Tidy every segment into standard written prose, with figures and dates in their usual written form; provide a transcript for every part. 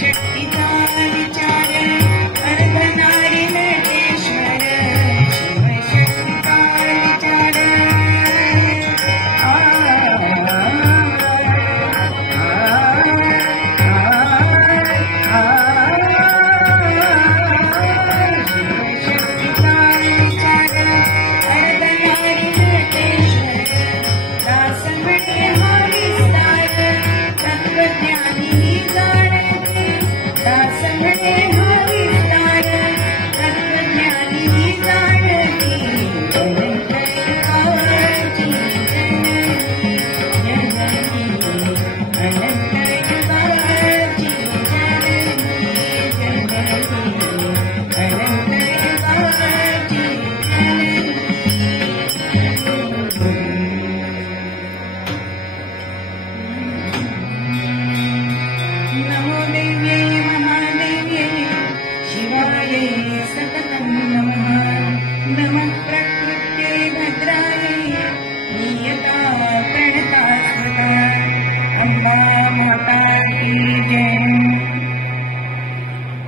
शिवशक्तीचा विचार अर्धनारी नटेश्वर शिवशक्तीचा विचार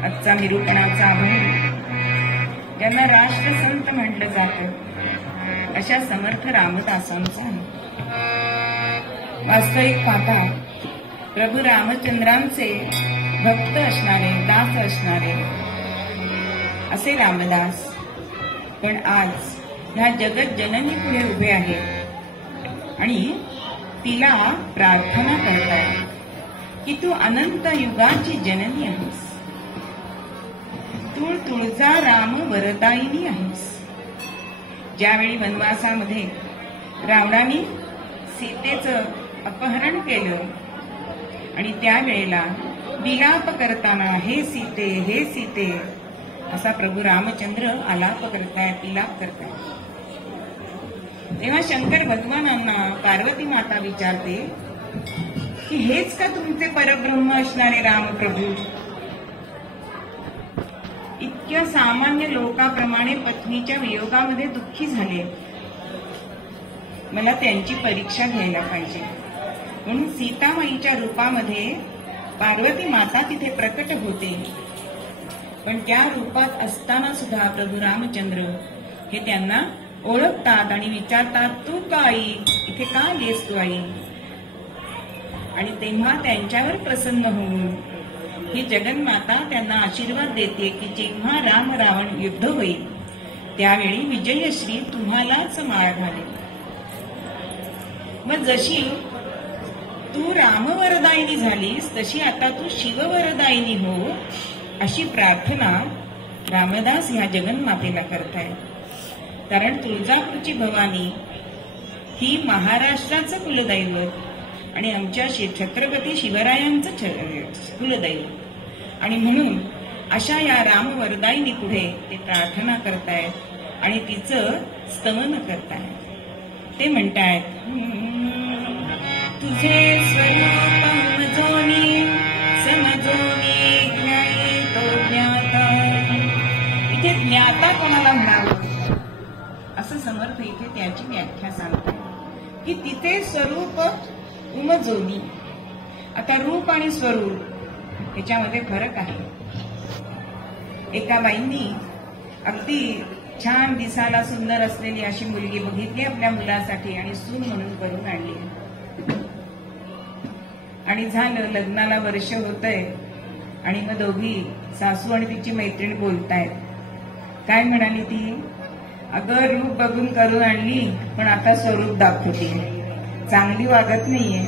आजचा निरूपणाचा अभंग ज्यांना राष्ट्रसंत म्हटलं जातं अशा समर्थ रामदासांचा वास्तविक पाहता प्रभू रामचंद्रांचे भक्त असणारे दास असणारे असे रामदास पण आज ह्या जगत जननी पुढे उभे आहेत आणि तिला प्रार्थना करतायत की तू अनंत युगाची जननी आहेस, तू तुळजा राम वरदायिनी आहेस. ज्यावेळी वनवासामध्ये रावणाने सीतेचं अपहरण केलं आणि त्यावेळेला विलाप करताना हे सीते असा प्रभू रामचंद्र आलाप करतायत, विलाप करतायत. तेव्हा शंकर भगवानांना पार्वती माता विचारते की हेच का तुमचे परब्रह्म असणारे रामप्रभू? इतक्या सामान्य लोकांप्रमाणे पत्नीच्या वियोगामध्ये दुःखी झाले, मला त्यांची परीक्षा घ्यायला पाहिजे. म्हणून सीतामाईच्या रूपामध्ये पार्वती माता तिथे प्रकट होते. पण त्या रूपात असताना सुद्धा प्रभू रामचंद्र हे त्यांना ओळखतात आणि विचारतात, तू का आई इथे का आलीस तू आई? आणि तेव्हा त्यांच्यावर प्रसन्न होऊन ही जगन्माता त्यांना आशीर्वाद देते की जेव्हा राम रावण युद्ध होईल त्यावेळी विजयश्री तुम्हालाच माळ घालेल. मग जशी तू रामवरदायिनी झालीस तशी आता तू शिववरदायिनी हो, अशी प्रार्थना रामदास ह्या जगन्मातेला करतायत. कारण तुळजापूरची भवानी ही महाराष्ट्राचं कुलदैवत आणि आमच्या छत्रपती शिवरायांचं कुलदैवत आणि म्हणून अशा या रामवरदायिनी पुढे ते प्रार्थना करतायत आणि तिचं स्तवन करतायत. ते म्हणतायत, तुझे स्वरूप समजोनी ज्ञानी तो ज्ञाता. इथे ज्ञाता कोणाला म्हणावं असं समर्थ इथे त्याची व्याख्या सांगतात की तिथे स्वरूप उमजोनी. आता रूप आणि स्वरूप याच्यामध्ये फरक आहे. एका बाईंनी अगदी छान दिसायला सुंदर असलेली अशी मुलगी बघितली आपल्या मुलासाठी आणि सून म्हणून करून आणली आणि झालं, लग्नाला वर्ष होतंय आणि मग दोघी सासू आणि तिची मैत्रीण बोलतायत. काय म्हणाली ती? अगं रूप बघून करून आणली पण आता स्वरूप दाखवते, चांगली वागत नाहीये.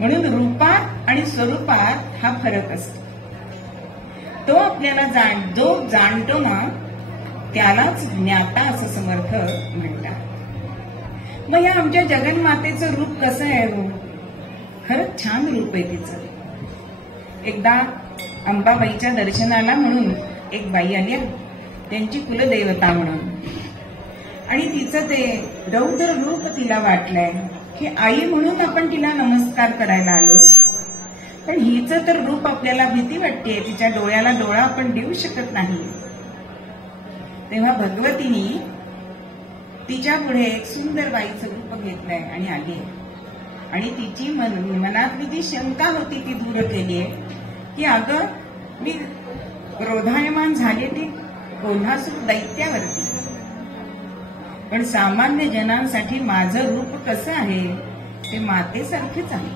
म्हणून रूपात आणि स्वरूपात हा फरक असतो. तो आपल्याला जो जाणतो ना त्यालाच ज्ञाता असं समर्थ म्हणतात. मग या आमच्या जगन्मातेचं रूप कसं आहे हो? खरंच छान रूप आहे तिचं. एकदा अंबाबाईच्या दर्शनाला म्हणून एक बाई आली, त्यांची कुलदेवता म्हणून, आणि तिचं ते रौद्र रूप तिला वाटलंय की आई म्हणून आपण तिला नमस्कार करायला आलो, पण हिचं तर रूप आपल्याला भीती वाटते, तिच्या डोळ्याला डोळा आपण देऊ शकत नाही. तेव्हा भगवतीनी तिच्या पुढे एक सुंदर बाईचं रूप घेतलंय आणि आली आणि तिची मनातली जी शंका होती ती दूर केली आहे की अगं मी क्रोधायमान झाले ती कोल्हासूर दैत्यावरती, पण सामान्य जनांसाठी माझं रूप कसं आहे ते मातेसारखेच आहे.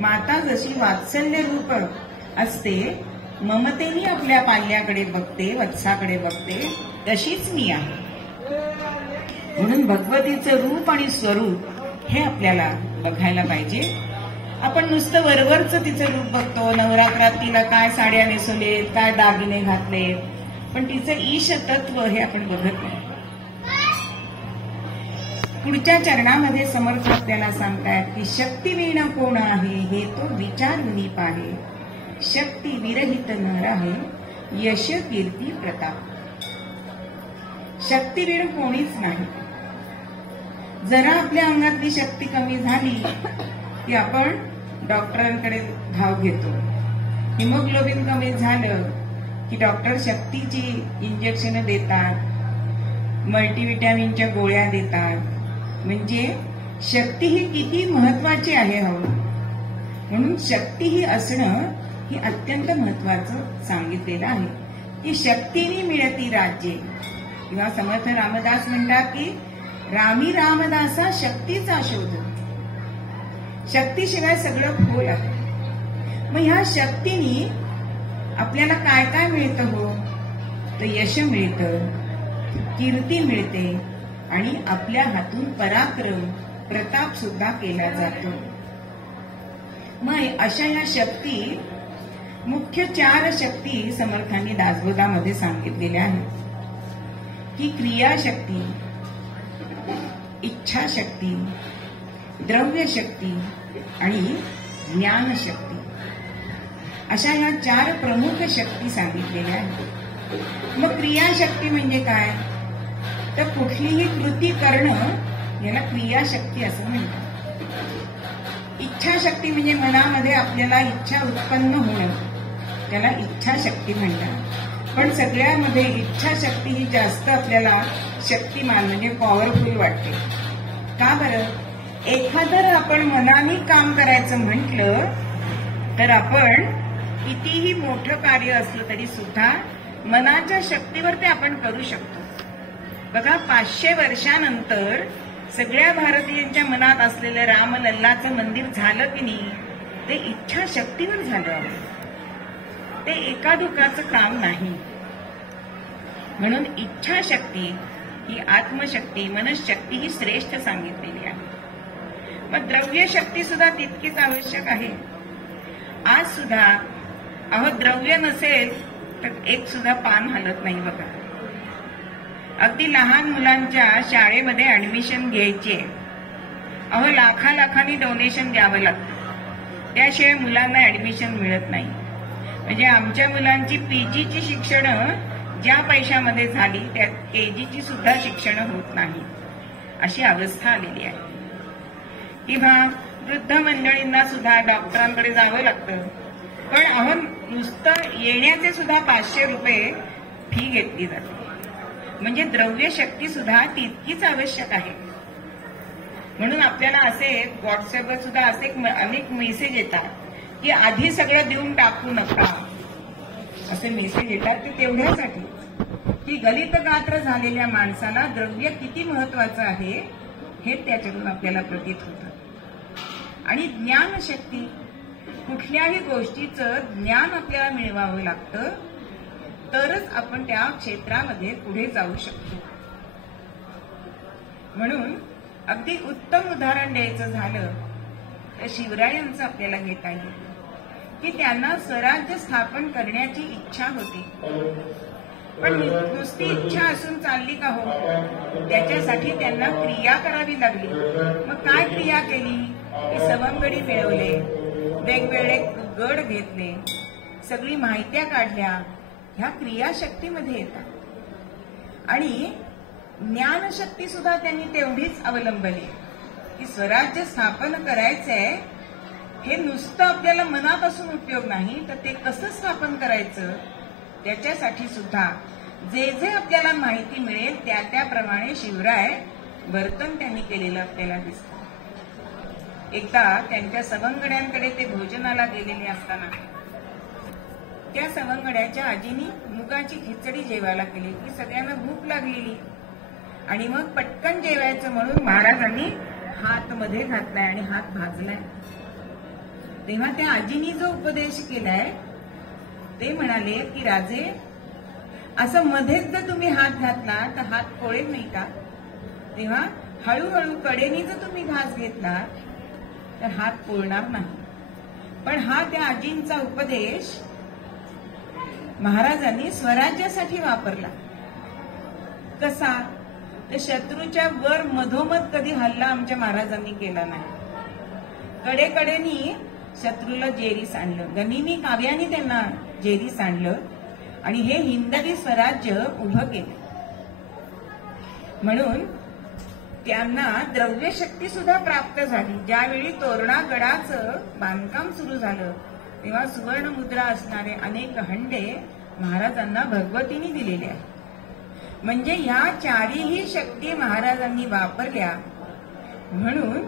माता जशी वात्सल्य रूप असते, ममतेने आपल्या पाल्याकडे बघते, वत्साकडे बघते, तशीच मी आहे. म्हणून भगवतीचं रूप आणि स्वरूप हे आपल्याला बघायला पाहिजे. आपण नुसतं वरवरचं तिचं रूप बघतो, नवरात्रात तिला काय साड्या नेसवलेत, काय दागिने घातले, पण तिचं ईश तत्व हे आपण बघत नाही. पुढच्या चरणामध्ये समर्थ आपल्याला सांगतायत की शक्तिवीण कोण आहे हे तो विचारुनी पाहे, शक्ती विरहित नर आहे यश कीर्ती प्रताप. शक्तिवीण कोणीच नाही. जरा आपल्या अंगातली शक्ती कमी झाली की आपण डॉक्टरांकडे धाव घेतो. हिमोग्लोबिन कमी झालं की डॉक्टर शक्तीची इंजेक्शन देतात, मल्टीव्हिटॅमिनच्या गोळ्या देतात. म्हणजे शक्ती ही किती महत्वाची आहे हो. म्हणून शक्ती ही असणं ही अत्यंत महत्वाचं सांगितलेलं आहे की शक्तीने मिळती राज्ये. किंवा समर्थ रामदास म्हणतात की रामी रामदासा शक्तीचा शोध. शक्तीशिवाय सगळं खोल आहे. मग ह्या शक्तीने आपल्याला काय काय मिळतं हो, तर यश मिळतं, कीर्ती मिळते आणि आपल्या हातून पराक्रम प्रताप सुद्धा केला जातो. मग अशा या शक्ती, मुख्य 4 शक्ती समर्थांनी दासबोधामध्ये सांगितलेल्या आहेत की क्रियाशक्ती, इच्छाशक्ती, द्रव्यशक्ती आणि ज्ञानशक्ती. अशा या 4 प्रमुख शक्ती सांगितलेल्या आहेत. मग क्रियाशक्ती म्हणजे काय, तर कुठलीही कृती करणं याला क्रियाशक्ती असं म्हणतात. इच्छाशक्ती म्हणजे मनामध्ये आपल्याला इच्छा उत्पन्न होणं, त्याला इच्छाशक्ती म्हणतात. पण सगळ्यामध्ये इच्छाशक्ती ही जास्त आपल्याला शक्तिमान म्हणजे पॉवरफुल वाटते. का बरं? एखादं आपण मनाने काम करायचं म्हटलं तर आपण कितीही मोठं कार्य असलं तरी सुद्धा मनाच्या शक्तीवर ते आपण करू शकतो. बघा 500 वर्षानंतर सगळ्या भारतीयांच्या मनात असलेलं रामलल्लाचं मंदिर झालं की नाही, ते इच्छाशक्तीवर झालं. ते एकादुकाचं काम नाही. म्हणून इच्छाशक्ती ही आत्मशक्ती, मनशक्ती ही श्रेष्ठ सांगितलेली आहे. मग द्रव्यशक्ती सुद्धा तितकीच आवश्यक आहे. आज सुद्धा द्रव्य नसेल तर एक सुद्धा पान हलत नाही. बघा, अगदी लहान मुलांच्या शाळेमध्ये ऍडमिशन घ्यायची आहे, लाखांनी डोनेशन द्यावं लागतं, त्याशिवाय मुलांना ऍडमिशन मिळत नाही. म्हणजे आमच्या मुलांची पीजीची शिक्षण ज्या पैशामध्ये झाली त्यात केजीची सुद्धा शिक्षण होत नाही, अशी अवस्था आलेली आहे. किंवा वृद्ध मंडळींना सुद्धा डॉक्टरांकडे जावं लागतं, पण नुसतं येण्याचे सुद्धा 500 रुपये फी घेतली जाते. म्हणजे द्रव्यशक्ती सुद्धा तितकीच आवश्यक आहे. म्हणून आपल्याला असे व्हॉट्सअपवर सुद्धा असे अनेक मेसेज येतात की आधी सगळं देऊन टाकू नका, असे मेसेज येतात. ते तेवढ्यासाठी की गलित गात्र झालेल्या माणसाला द्रव्य किती महत्वाचं आहे हे त्याच्यातून आपल्याला प्रतीत होतं. आणि ज्ञानशक्ती, कुठल्याही गोष्टीचं ज्ञान आपल्याला मिळवावं लागतं तरच आपण त्या क्षेत्रामध्ये पुढे जाऊ शकतो. म्हणून अगदी उत्तम उदाहरण द्यायचं झालं तर शिवरायांचं आपल्याला घेता येईल की त्यांना स्वराज्य स्थापन करण्याची इच्छा होती, पण नुसती इच्छा असून चालली का हो, त्याच्यासाठी त्यांना क्रिया करावी लागली. मग काय क्रिया केली की सवंगडी मिळवले, वेगवेगळे गड घेतले, सगळी माहित्या काढल्या, ह्या क्रियाशक्तीमध्ये येतात. आणि ज्ञानशक्ती सुद्धा त्यांनी तेवढीच अवलंबली की स्वराज्य स्थापन करायचंय हे नुसतं आपल्याला मनापासून उपयोग नाही, तर ते कसं स्थापन करायचं त्याच्यासाठी सुद्धा जे जे आपल्याला माहिती मिळेल त्याप्रमाणे शिवराय वर्तन त्यांनी केलेलं आपल्याला दिसतं. एकदा त्यांच्या सवंगड्यांकडे ते भोजनाला गेलेले असताना त्या सवंगड्याच्या आजीनी मुगाची खिचडी जेवायला केली. ती सगळ्यांना भूक लागलेली आणि मग पटकन जेवायचं म्हणून महाराजांनी हात मध्ये घातलाय आणि हात भाजलाय. तेव्हा त्या आजीनी जो उपदेश केलाय ते म्हणाले की राजे, असं मध्येच जर तुम्ही हात घातला तर हात पोळेल नाही का? तेव्हा हळूहळू कडेने जर तुम्ही घास घेतला तर हात पोळणार नाही. पण हा त्या आजींचा उपदेश महाराजांनी स्वराज्यासाठी वापरला. कसा? तर शत्रूच्या वर मधोमध कधी हल्ला आमच्या महाराजांनी केला नाही. कडेकडेनी शत्रूला जेरीस आणलं, गनिमी काव्याने त्यांना जेरीस आणलं आणि हे हिंदवी स्वराज्य उभं केलं. म्हणून त्यांना द्रव्यशक्ती सुद्धा प्राप्त झाली. ज्यावेळी तोरणा गडाचं बांधकाम सुरू झालं तेव्हा सुवर्ण मुद्रा असणारे अनेक हंडे महाराजांना भगवतीने दिलेले आहेत. म्हणजे ह्या चारीही शक्ती महाराजांनी वापरल्या म्हणून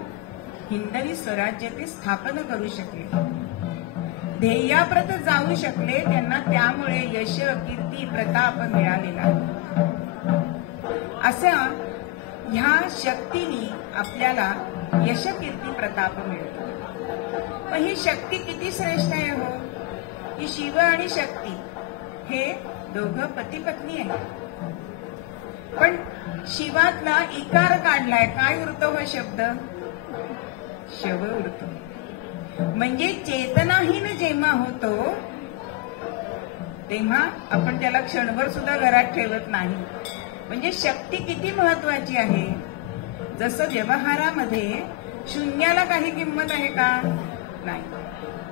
हिंदवी स्वराज्य ते स्थापन करू शकले, ध्येयाप्रत जाऊ शकले. त्यांना त्यामुळे यश, कीर्ती, प्रताप मिळालेला. असं ह्या शक्तीने आपल्याला यश, कीर्ती, प्रताप मिळतो. पण ही शक्ती किती श्रेष्ठ आहे हो? की शिव आणि शक्ती हे दोघं पती पत्नी आहेत. पण शिवातला इकार काढलाय, काय उरतो हा शब्द? शव उरतो. म्हणजे चेतनाहीन जेव्हा होतो तेव्हा आपण त्याला क्षणभर सुद्धा घरात ठेवत नाही. म्हणजे शक्ती किती महत्वाची आहे. जसं व्यवहारामध्ये शून्याला काही किंमत आहे का? नाही.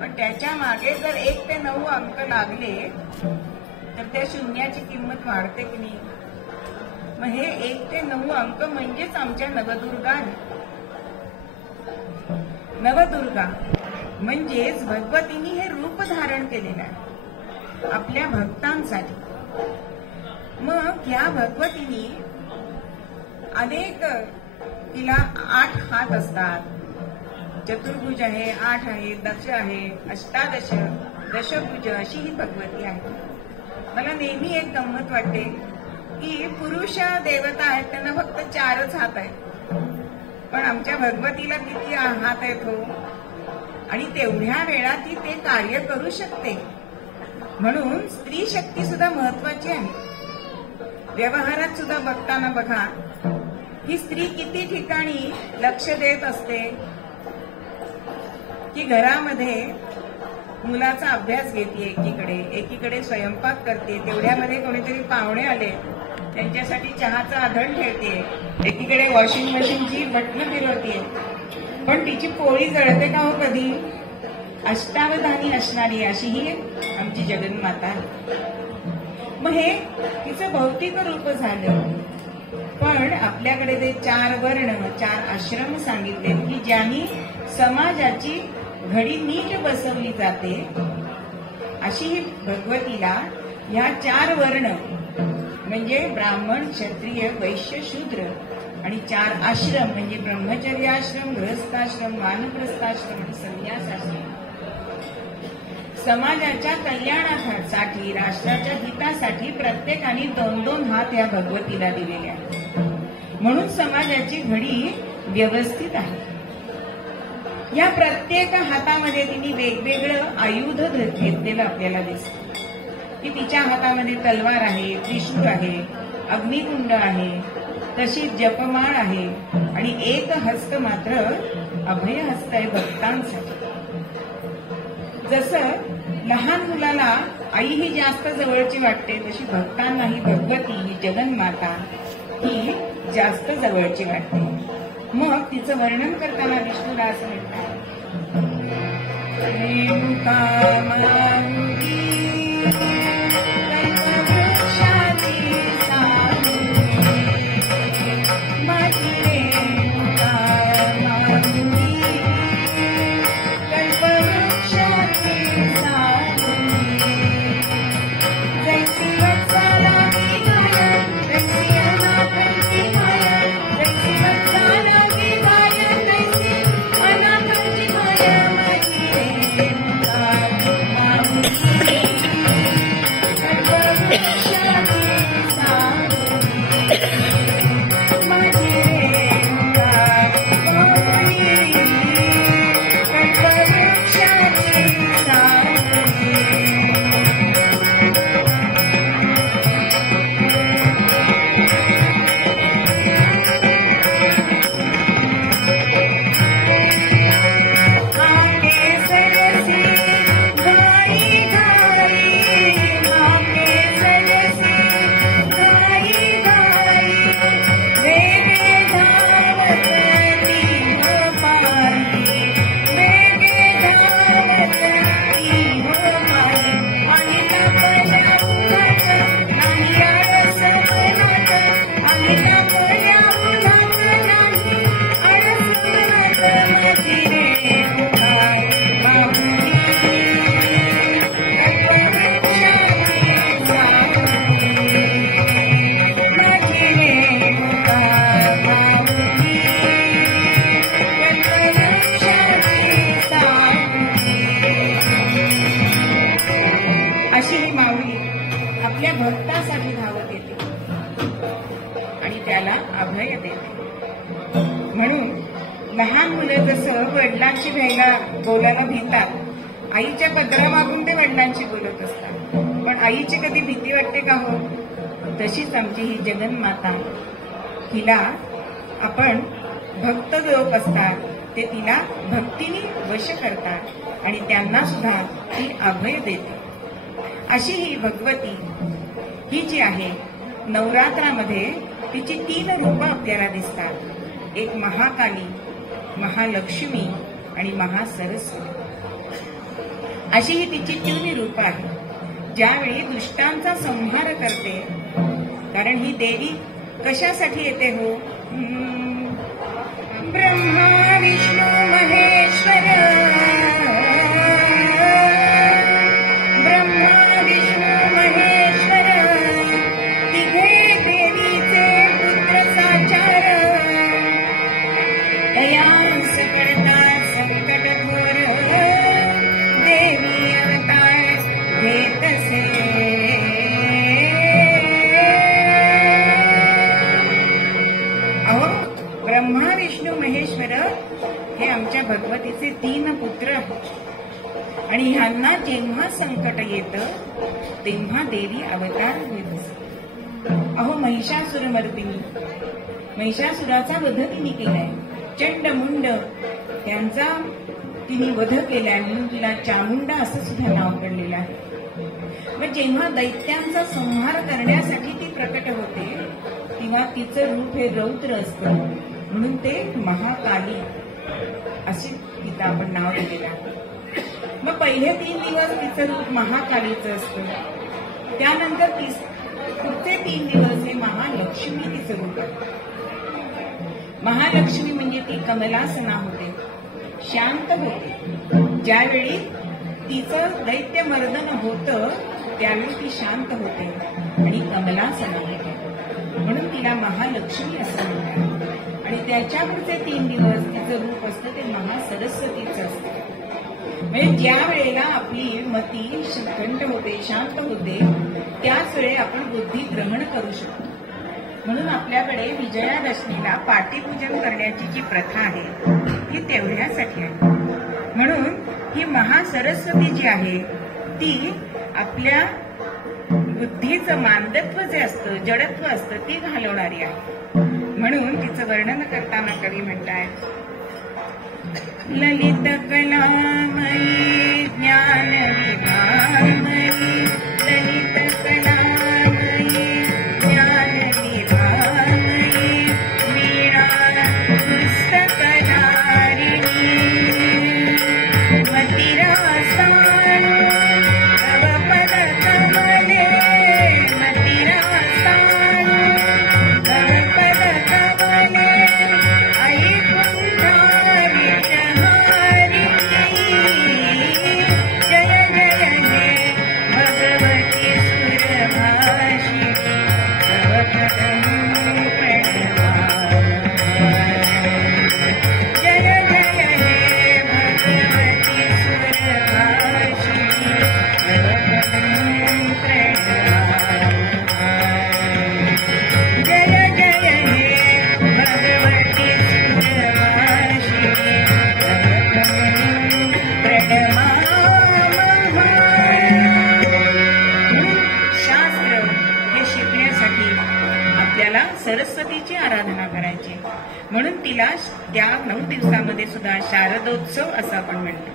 पण त्याच्या मागे जर 1 ते 9 अंक लागले तर त्या शून्याची किंमत वाढते की नाही? मग हे 1 ते 9 अंक म्हणजेच आमच्या नवदुर्गा आहे. नवदुर्गा म्हणजेच भगवतीने हे रूप धारण केलेलं आहे आपल्या भक्तांसाठी. मग या भगवतीने अनेक, तिला 8 हात असतात, चतुर्भुज आहे, 8 आहे, दश आहे, अष्टादश, दशभुज अशी ही भगवती आहे. मला नेहमी एक गंमत वाटते की पुरुष देवता आहेत त्यांना फक्त 4च हात आहेत, पण आमच्या भगवतीला किती हात आहेत हो? आणि तेवढ्या वेळा ती ते कार्य करू शकते. म्हणून स्त्री शक्ती सुद्धा महत्वाची आहे. व्यवहारात सुद्धा बघताना बघा ही स्त्री किती ठिकाणी लक्ष देत असते. की घरामध्ये मुलाचा अभ्यास घेते, एकीकडे स्वयंपाक करते, तेवढ्यामध्ये कोणीतरी पाहुणे आले त्यांच्यासाठी चहाचं आधण ठेवते, एकीकडे वॉशिंग मशीनची बटणं फिरवते. पण तिची पोळी जळते का हो कधी? अष्टावधानी असणारी अशी ही आमची जगन्माता आहे. मग हे तिचं भौतिक रूप झालं. पण आपल्याकडे ते 4 वर्ण, 4 आश्रम सांगितले की ज्यांनी समाजाची घडी नीट बसवली जाते अशी ही भगवतीला ह्या 4 वर्ण म्हणजे ब्राह्मण, क्षत्रिय, वैश्य, शूद्र आणि 4 आश्रम म्हणजे ब्रह्मचर्याश्रम, गृहस्थाश्रम, वानप्रस्थाश्रम आणि संन्यासाश्रम समाजाच्या कल्याणासाठी, राष्ट्राच्या हितासाठी प्रत्येकाने 2-2 हात या भगवतीला दिलेले आहेत. म्हणून समाजाची घडी व्यवस्थित आहे. या प्रत्येक हातामध्ये तिने वेगवेगळं आयुध घेतलेलं आपल्याला दिसतं. की तिच्या हातामध्ये तलवार आहे, त्रिशूळ आहे, अग्निकुंड आहे, तशीच जपमाळ आहे आणि एक हस्त मात्र अभय हस्त आहे भक्तांसाठी. जसं लहान मुलाला आई ही जास्त जवळची वाटते तशी भक्तांना ही भगवती, ही जगन्माता ही जास्त जवळची वाटते. मग तिचं वर्णन करताना विष्णूला असं म्हणतात, रेणुका मारुती कल्पवृक्षाची सावली, माझी रेणुका मारुती कल्पवृक्षाची सावली, जैसी वत्साला विगायन, जैसी अनाथांची मायन, जैसी वत्साला विगायन, जैसी अनाथ आपल्या भक्तासाठी धावत येते आणि त्याला अभय देते. म्हणून लहान मुलं जसं वडिलांशी बोलायला भितात, आईच्या पदरामागून ते वडिलांशी बोलत असतात, पण आईची कधी भीती वाटते का हो? तशीच आमची ही जगन्माता, तिला आपण भक्त लोक असतात ते तिला भक्तीने वश करतात आणि त्यांना सुद्धा ती अभय देते. अशी ही भगवती ही जी आहे, नवरात्रामध्ये तिची 3 रूपं आपल्याला दिसतात. एक महाकाली, महालक्ष्मी आणि महासरस्वती. अशी ही तिची 3 रूपं आहेत. ज्यावेळी दुष्टांचा संहार करते, कारण ही देवी कशासाठी येते हो? ब्रह्मा विष्णू महेश्वर, ब्रह्मा विष्णू महेश्वर, तिघे देवीचे पुत्र साचार. दयांस करता संकट घोर, देवी अवतार घेतसे. ब्रह्मा विष्णू महेश्वर हे आमच्या भगवतीचे 3 पुत्र आहेत आणि ह्यांना जेव्हा संकट येतं तेव्हा देवी अवतार घेत. अहो, महिषासुरमर्दिनी, महिषासुराचा वध तिने केलाय. चंडमुंड त्यांचा तिने वध केलाय म्हणून तिला चामुंडा असं सुद्धा नाव पडलेलं आहे. मग जेव्हा दैत्यांचा संहार करण्यासाठी ती प्रकट होते तेव्हा तिचं रूप हे रौद्र असतं, म्हणून ते महाकाली असे तिचं आपण नाव दिलेलं आहे. मग पहिले 3 दिवस तिचं रूप महाकालीचं असतं, त्यानंतर पुढचे 3 दिवस हे महालक्ष्मी तिचं रूप आहे. महालक्ष्मी म्हणजे ती कमलासना होते, शांत होते. ज्यावेळी तिचं दैत्य मर्दन होतं त्यावेळी ती शांत होते आणि कमलासना होते, म्हणून तिला महालक्ष्मी असं म्हणतात. आणि त्याच्या पुढचे 3 दिवस तिचं रूप असतं ते महासरस्वतीचं असतं. म्हणजे ज्या वेळेला आपली मती थंड होते, शांत होते, त्याच वेळी आपण बुद्धी ग्रहण करू शकतो. म्हणून आपल्याकडे विजयादशमीला पाटीपूजन करण्याची जी प्रथा आहे ही तेवढ्यासाठी आहे. म्हणून ही महासरस्वती जी आहे ती आपल्या बुद्धीचं मानदत्व जे असतं, जडत्व असतं, ती घालवणारी आहे. म्हणून तिचं वर्णन करताना कवी म्हणतायत, ललित कलामयी ज्ञान विभामयी, ललित कलामयी ज्ञान विभामयी, वीणा पुस्तकधारिणी, मतिरासानु तव पद कमले, मतिरासानु तव पद कमले, आई कुंठारिणी, जय जय हे भगवती सुरभाषिणी, तव पदं प्रणमामि. जय जय हे भगवती सुरभाषिणी, तव पदं प्रणमामि. जय जय हे भगवती सुरभाषिणी, तव पदं प्रणमामि. शास्त्र हे शिकण्यासाठी आपल्याला सरस्वतीची आराधना करायची, म्हणून तिला त्या 9 दिवसामध्ये सुद्धा शारदोत्सव असं आपण म्हणतो.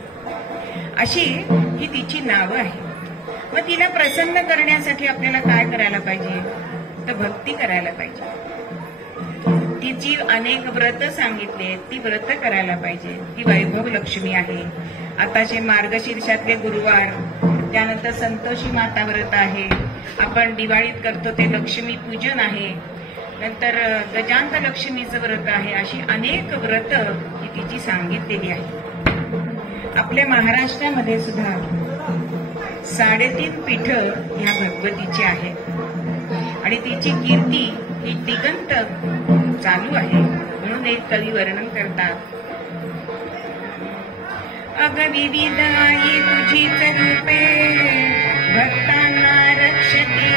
अशी ही तिची नावं आहे. मग तिला प्रसन्न करण्यासाठी आपल्याला काय करायला पाहिजे? तर भक्ती करायला पाहिजे. तिची अनेक व्रत सांगितले, ती व्रत करायला पाहिजे. ती वैभव लक्ष्मी आहे. आताचे मार्गशीर्षातले गुरुवार, त्यानंतर संतोषी माता व्रत आहे, आपण दिवाळीत करतो ते लक्ष्मी पूजन आहे, नंतर गजांत लक्ष्मीचं व्रत आहे. अशी अनेक व्रत ही तिची सांगितलेली आहे. आपल्या महाराष्ट्रामध्ये सुद्धा 3.5 पीठ ह्या भगवतीची आहेत आणि तिची कीर्ती ही दिगंत चालू आहे. म्हणून एक कवी वर्णन करतात, अग विविध आई तुझीच रूपे भक्तांना रक्षते,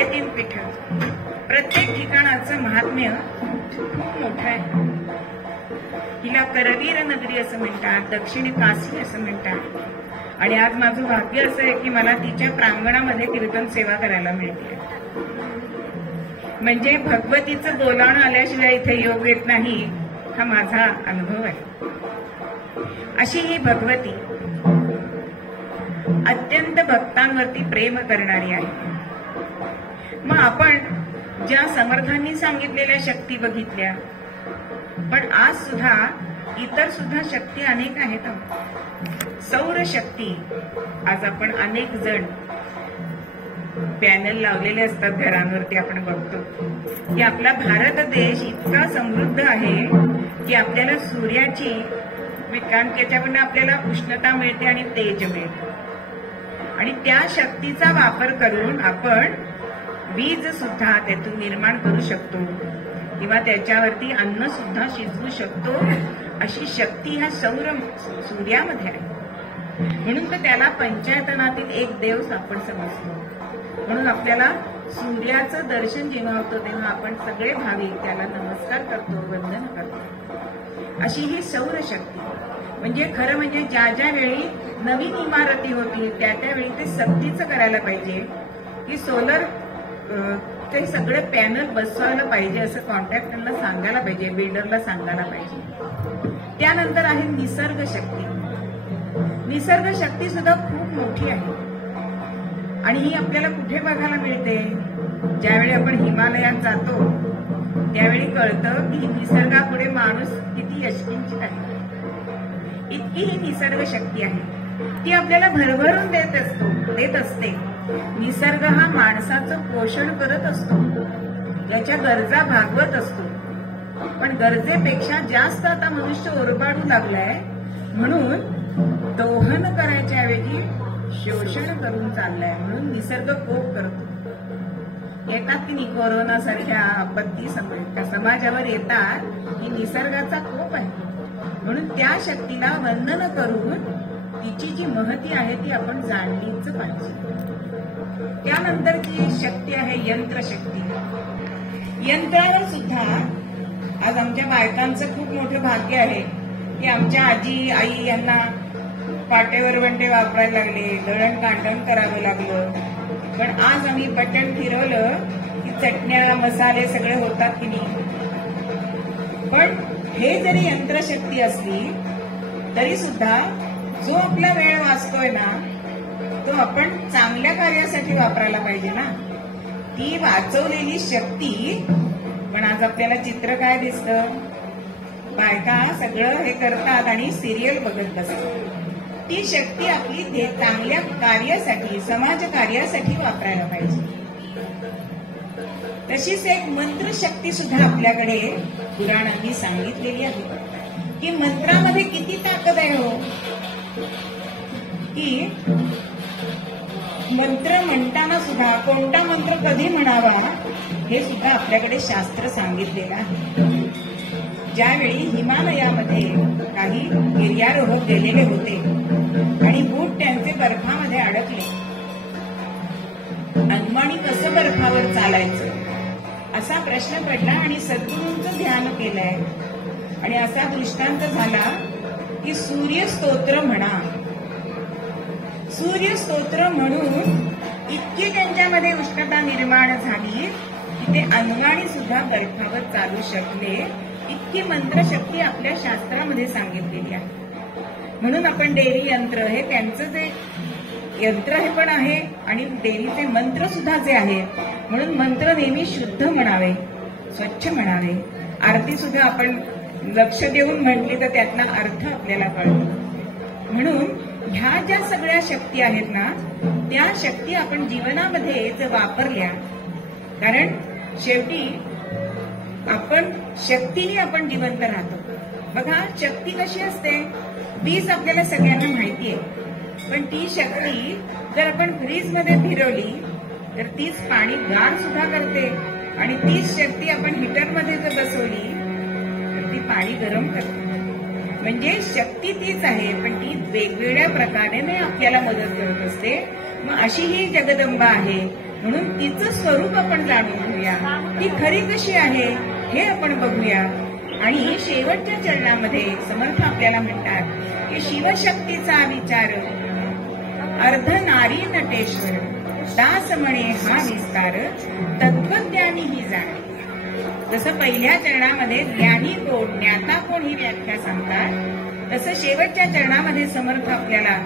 3.5 पीठ, प्रत्येक ठिकाणाचं महात्म्य खूप मोठं आहे. हिला करवीर नगरी असं म्हणतात, दक्षिण काशी असं म्हणतात. आणि आज माझं भाग्य असं आहे की मला तिच्या प्रांगणामध्ये कीर्तन सेवा करायला मिळते. म्हणजे भगवतीचं बोलावणं आल्याशिवाय इथे योग येत नाही, हा माझा अनुभव आहे. अशी ही भगवती अत्यंत भक्तांवरती प्रेम करणारी आहे. मग आपण ज्या समर्थांनी सांगितलेल्या शक्ती बघितल्या, पण आज सुद्धा इतर सुद्धा शक्ती अनेक आहेत. सौर शक्ती, आज आपण अनेक जण पॅनल लावलेले असतात घरांवरती. आपण बघतो की आपला भारत देश इतका समृद्ध आहे की आपल्याला सूर्याची, कारण त्याच्याकडून आपल्याला उष्णता मिळते आणि तेज मिळते. आणि त्या शक्तीचा वापर करून आपण वीज सुद्धा त्यातून निर्माण करू शकतो किंवा त्याच्यावरती अन्न सुद्धा शिजवू शकतो. अशी शक्ती ह्या सूर्यामध्ये आहे. म्हणून तर त्याला पंचायतनातील एक देव आपण समजतो. म्हणून आपल्याला सूर्याचं दर्शन जेव्हा होतं तेव्हा आपण सगळे भाविक त्याला नमस्कार करतो, वंदन करतो. अशी ही सौर शक्ती. म्हणजे खरं म्हणजे ज्या ज्या वेळी नवीन इमारती होतील त्या त्यावेळी ते सक्तीचं करायला पाहिजे की सोलर ते सगळे पॅनल बसवायला पाहिजे असं कॉन्ट्रॅक्टरला सांगायला पाहिजे, बिल्डरला सांगायला पाहिजे. त्यानंतर आहे निसर्ग शक्ती. निसर्ग शक्ती सुद्धा खूप मोठी आहे आणि ही आपल्याला कुठे बघायला मिळते? ज्यावेळी आपण हिमालयात जातो त्यावेळी कळतं की निसर्गापुढे माणूस किती यशस्वी आहे. इतकी ही निसर्ग शक्ती आहे, ती आपल्याला भरभरून देत असते. निसर्ग हा माणसाचं पोषण करत असतो, त्याच्या गरजा भागवत असतो. पण गरजेपेक्षा जास्त आता मनुष्य ओरबाडू लागलाय, म्हणून दोहन करायच्या ऐवजी शोषण करून चाललाय. म्हणून निसर्ग कोप करतो. येतात की नाही कोरोना सारख्या आपत्ती समाजावर येतात, ही निसर्गाचा कोप आहे. म्हणून त्या शक्तीला वंदन करून तिची जी महती आहे ती आपण जाणलीच पाहिजे. त्यानंतरची शक्ती आहे यंत्रशक्ती. यंत्रावर सुद्धा आज आमच्या बायकांचं खूप मोठं भाग्य आहे की आमच्या आजी आई यांना पाटेवर वंटे वापरायला लागले, दळण कांडण करावं लागलं. पण आज आम्ही बटन फिरवलं की चटण्या मसाले सगळे होतात की नाही. पण हे जरी यंत्रशक्ती असली तरी सुद्धा जो आपला वेळ वाचतोय ना तो आपण चांगल्या कार्यासाठी वापरायला पाहिजे ना. ती वाचवलेली शक्ती. पण आज आपल्याला चित्र काय दिसतं? बायका सगळं हे करतात आणि सिरियल बघत बसतात. ती शक्ती आपली चांगल्या कार्यासाठी, समाज कार्यासाठी वापरायला पाहिजे. तशीच एक मंत्रशक्ती सुद्धा आपल्याकडे पुराणांनी सांगितलेली आहे की मंत्रामध्ये किती ताकद आहे हो. की मंत्र म्हणताना सुद्धा कोणता मंत्र कधी म्हणावा हे सुद्धा आपल्याकडे शास्त्र सांगितलेलं आहे. ज्यावेळी हिमालयामध्ये काही गिर्यारोहक गेलेले होते आणि बूट त्यांचे बर्फामध्ये अडकले. अनवाणी कसं बर्फावर चालायचं असा प्रश्न पडला आणि सद्गुरूंचं ध्यान केलंय आणि असा दृष्टांत झाला की सूर्यस्तोत्र म्हणा. सूर्यस्तोत्र म्हणून इतकी त्यांच्यामध्ये उष्णता निर्माण झाली की ते अनवाणी सुद्धा बर्फावर चालू शकले. इतकी मंत्रशक्ती आपल्या शास्त्रामध्ये सांगितलेली आहे. म्हणून आपण देवी यंत्र हे त्यांचं जे यंत्र हे पण आहे आणि देवीचे मंत्र सुद्धा जे आहेत. म्हणून मंत्र नेहमी शुद्ध म्हणावे, स्वच्छ म्हणावे. आरती सुद्धा आपण लक्ष देऊन म्हटली तर त्यातला अर्थ आपल्याला कळतो. म्हणून ह्या ज्या सगळ्या शक्ती आहेत ना त्या शक्ती आपण जीवनामध्ये जर वापरल्या, कारण शेवटी आपण शक्तीने आपण जिवंत राहतो. बघा शक्ती कशी असते, वीज आपल्याला सगळ्यांना माहिती आहे. पण ती शक्ती जर आपण फ्रीजमध्ये फिरवली तर तीच पाणी गार सुद्धा करते आणि तीच शक्ती आपण हिटरमध्ये जर बसवली तर ती पाणी गरम करते. म्हणजे शक्ती तीच आहे पण ती वेगवेगळ्या प्रकारे आपल्याला मदत करत असते. मग अशी ही जगदंबा आहे म्हणून तिचं स्वरूप आपण जाणून घेऊया, ती खरी कशी आहे हे आपण बघूया. आणि शेवटच्या चरणामध्ये समर्थ आपल्याला म्हणतात की शिवशक्तीचा विचार अर्ध नारी नटेश्वर, दास म्हणे हा विस्तार, तत्वज्ञानी ही जाणे. जसं पहिल्या चरणामध्ये ज्ञानी कोण, ज्ञाता कोण ही व्याख्या सांगतात, तसं शेवटच्या चरणामध्ये समर्थ आपल्याला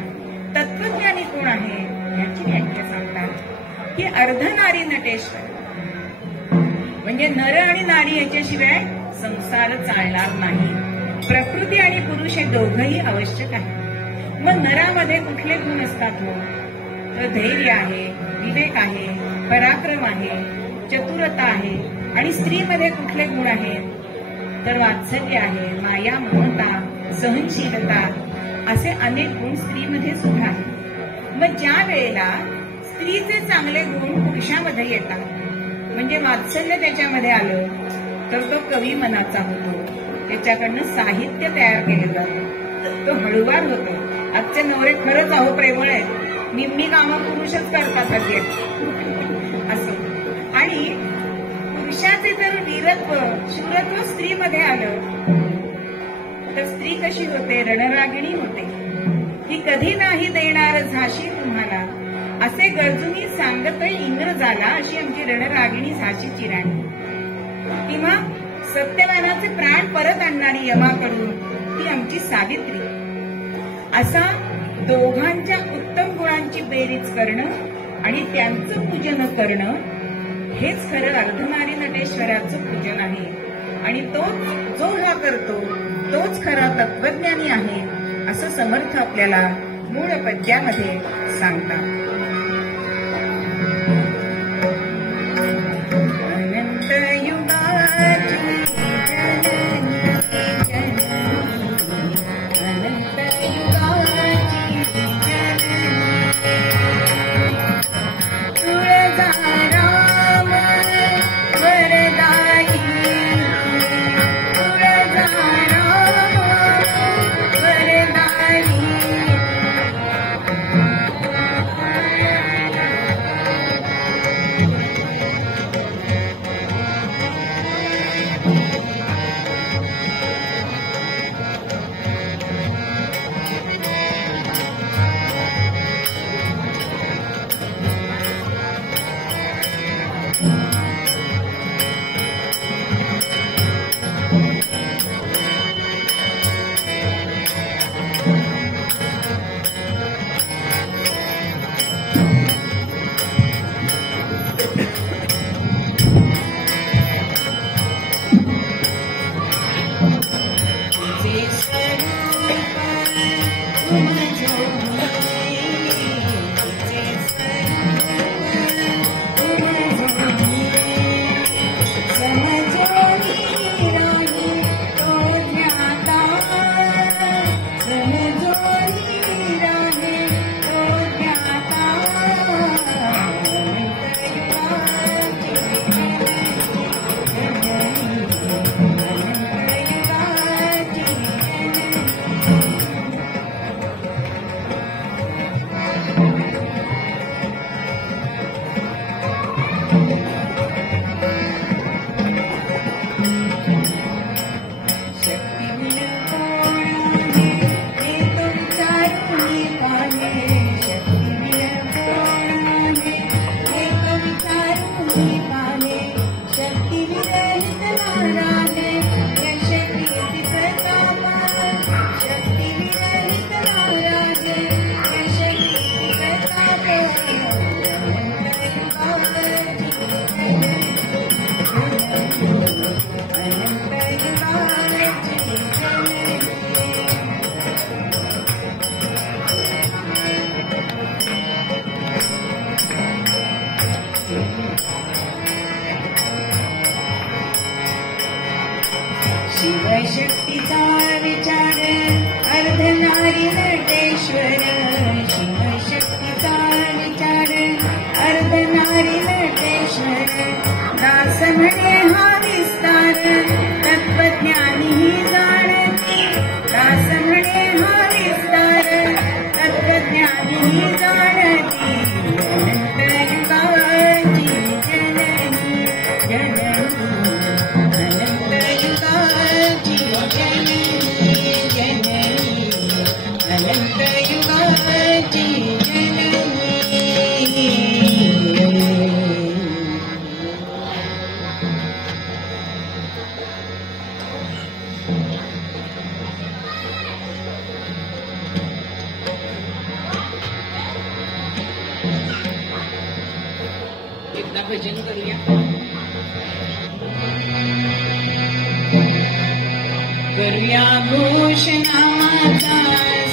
तत्वज्ञानी कोण आहे याची व्याख्या सांगतात की अर्धनारी नटेश्वर, म्हणजे नर आणि नारी याच्याशिवाय संसार चालणार नाही. प्रकृती आणि पुरुष हे दोघंही आवश्यक आहे. मग नरामध्ये कुठले गुण असतात हो? तर धैर्य आहे, विवेक आहे, पराक्रम आहे, चतुरता आहे. आणि स्त्रीमध्ये कुठले गुण आहेत? तर वात्सल्य आहे, माया, ममता, सहनशीलता, असे अनेक गुण स्त्रीमध्ये सुद्धा आहेत. मग ज्या वेळेला स्त्रीचे चांगले गुण पुरुषामध्ये येतात, म्हणजे वात्सल्य त्याच्यामध्ये आलं, तर तो कवी मनाचा होतो, त्याच्याकडनं साहित्य तयार केलं जातं, तो हळूवार होतो. आजचे नवरे खरंच अहो प्रेमळ आहेत, निम्मी कामं पुरुषच करतात असं. आणि पुरुषाचे जर वीरत्व, शूरत्व स्त्रीमध्ये आलं तर स्त्री कशी होते? रणरागिणी होते. ती कधी नाही देणार झाशी तुम्हाला, असे गरजूनी सांगत इंग्रजाला, अशी आमची रणरागिणी झाशीची राणी. किंवा सत्यवानाचे प्राण परत आणणारी यमाकडून ती आमची सावित्री. असा दोघांच्या उत्तम गुणांची बेरीज करणं आणि त्यांचं पूजन करणं हेच खरं अर्धनारी नटेश्वराचं पूजन आहे. आणि तो जो हा करतो तोच खरा तत्वज्ञानी आहे, असं समर्थ आपल्याला मूळ पद्यामध्ये सांगतात. अनंत युगाची शिवशक्तीचा विचार अर्धनारी नटेश्वर, शिवशक्तीचा विचार अर्धनारी नटेश्वर, दास म्हणे हा विस्तार तत्वज्ञानी ही जाणती, दास म्हणे हा विस्तार तत्वज्ञानी ही जाणती. अनंत युगाची भजन करूया. करूया घोषणाचा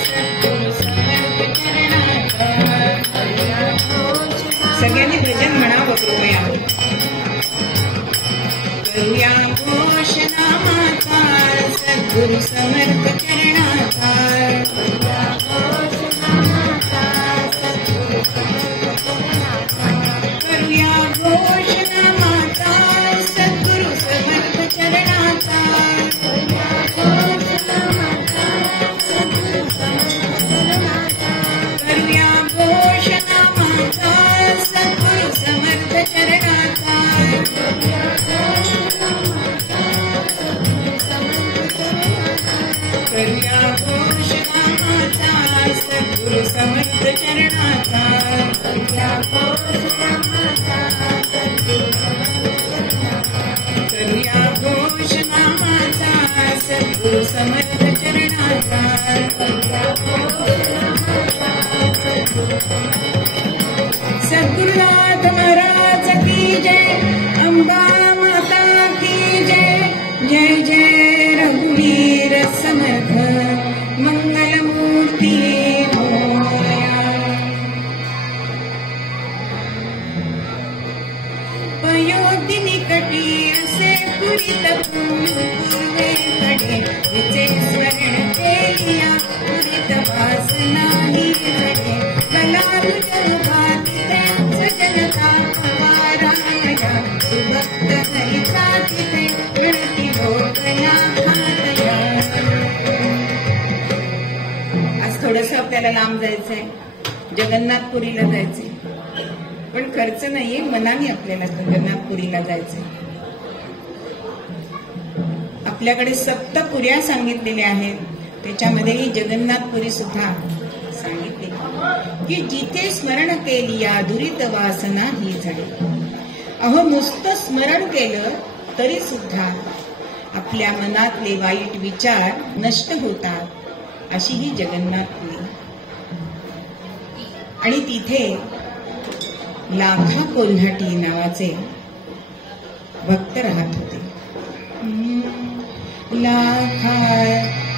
सद्गुरु समर्थ चरणाचा. सगळ्यांनी भजन म्हणावं कृपया. करूया घोषणाचा सद्गुरु समर्थ चरणाचा. करूया घोषणाचा सद्गुरु समर्थ चरणाचा. करूया घोषणाचा सद्गुरु समर्थ चरणाचा. करूया घोषणाचा सद्गुरु समर्थ चरणाचा. करूया घोषणाचा सद्गुरु समर्थ चरणाचा. सद्गुरुनाथ महाराज की जय. अंबा माता की जय. जय जय रघुवीर समर्थ मंगलमूर्ती मोरया. पयोधिनी कटी असे पुरित पूर्वेकडे तिचे स्मरण केलिया पुरित वासना ही जडे. कलारुजन भातिते सजनता पवाराया भक्त हरीचा तिथे गणती भोगया खातया. आज थोडंसं आपल्याला लांब जायचंय, जगन्नाथपुरीला जायचंय, पण खर्च नाहीये, मनाने आपल्याला जगन्नाथपुरीला जायचंय. आपल्याकडे सप्तपुऱ्या सांगितलेल्या आहेत, त्याच्यामध्येही जगन्नाथपुरी सुद्धा सांगितले की जिथे स्मरण केली या दुरित वासना ही झडे. अहो नुसतं स्मरण केलं तरी सुद्धा आपल्या मनातले वाईट विचार नष्ट होतात, अशी ही जगन्नाथपुरी. आणि तिथे लाखा कोल्हाटी नावाचे भक्त राहत होते. लाखा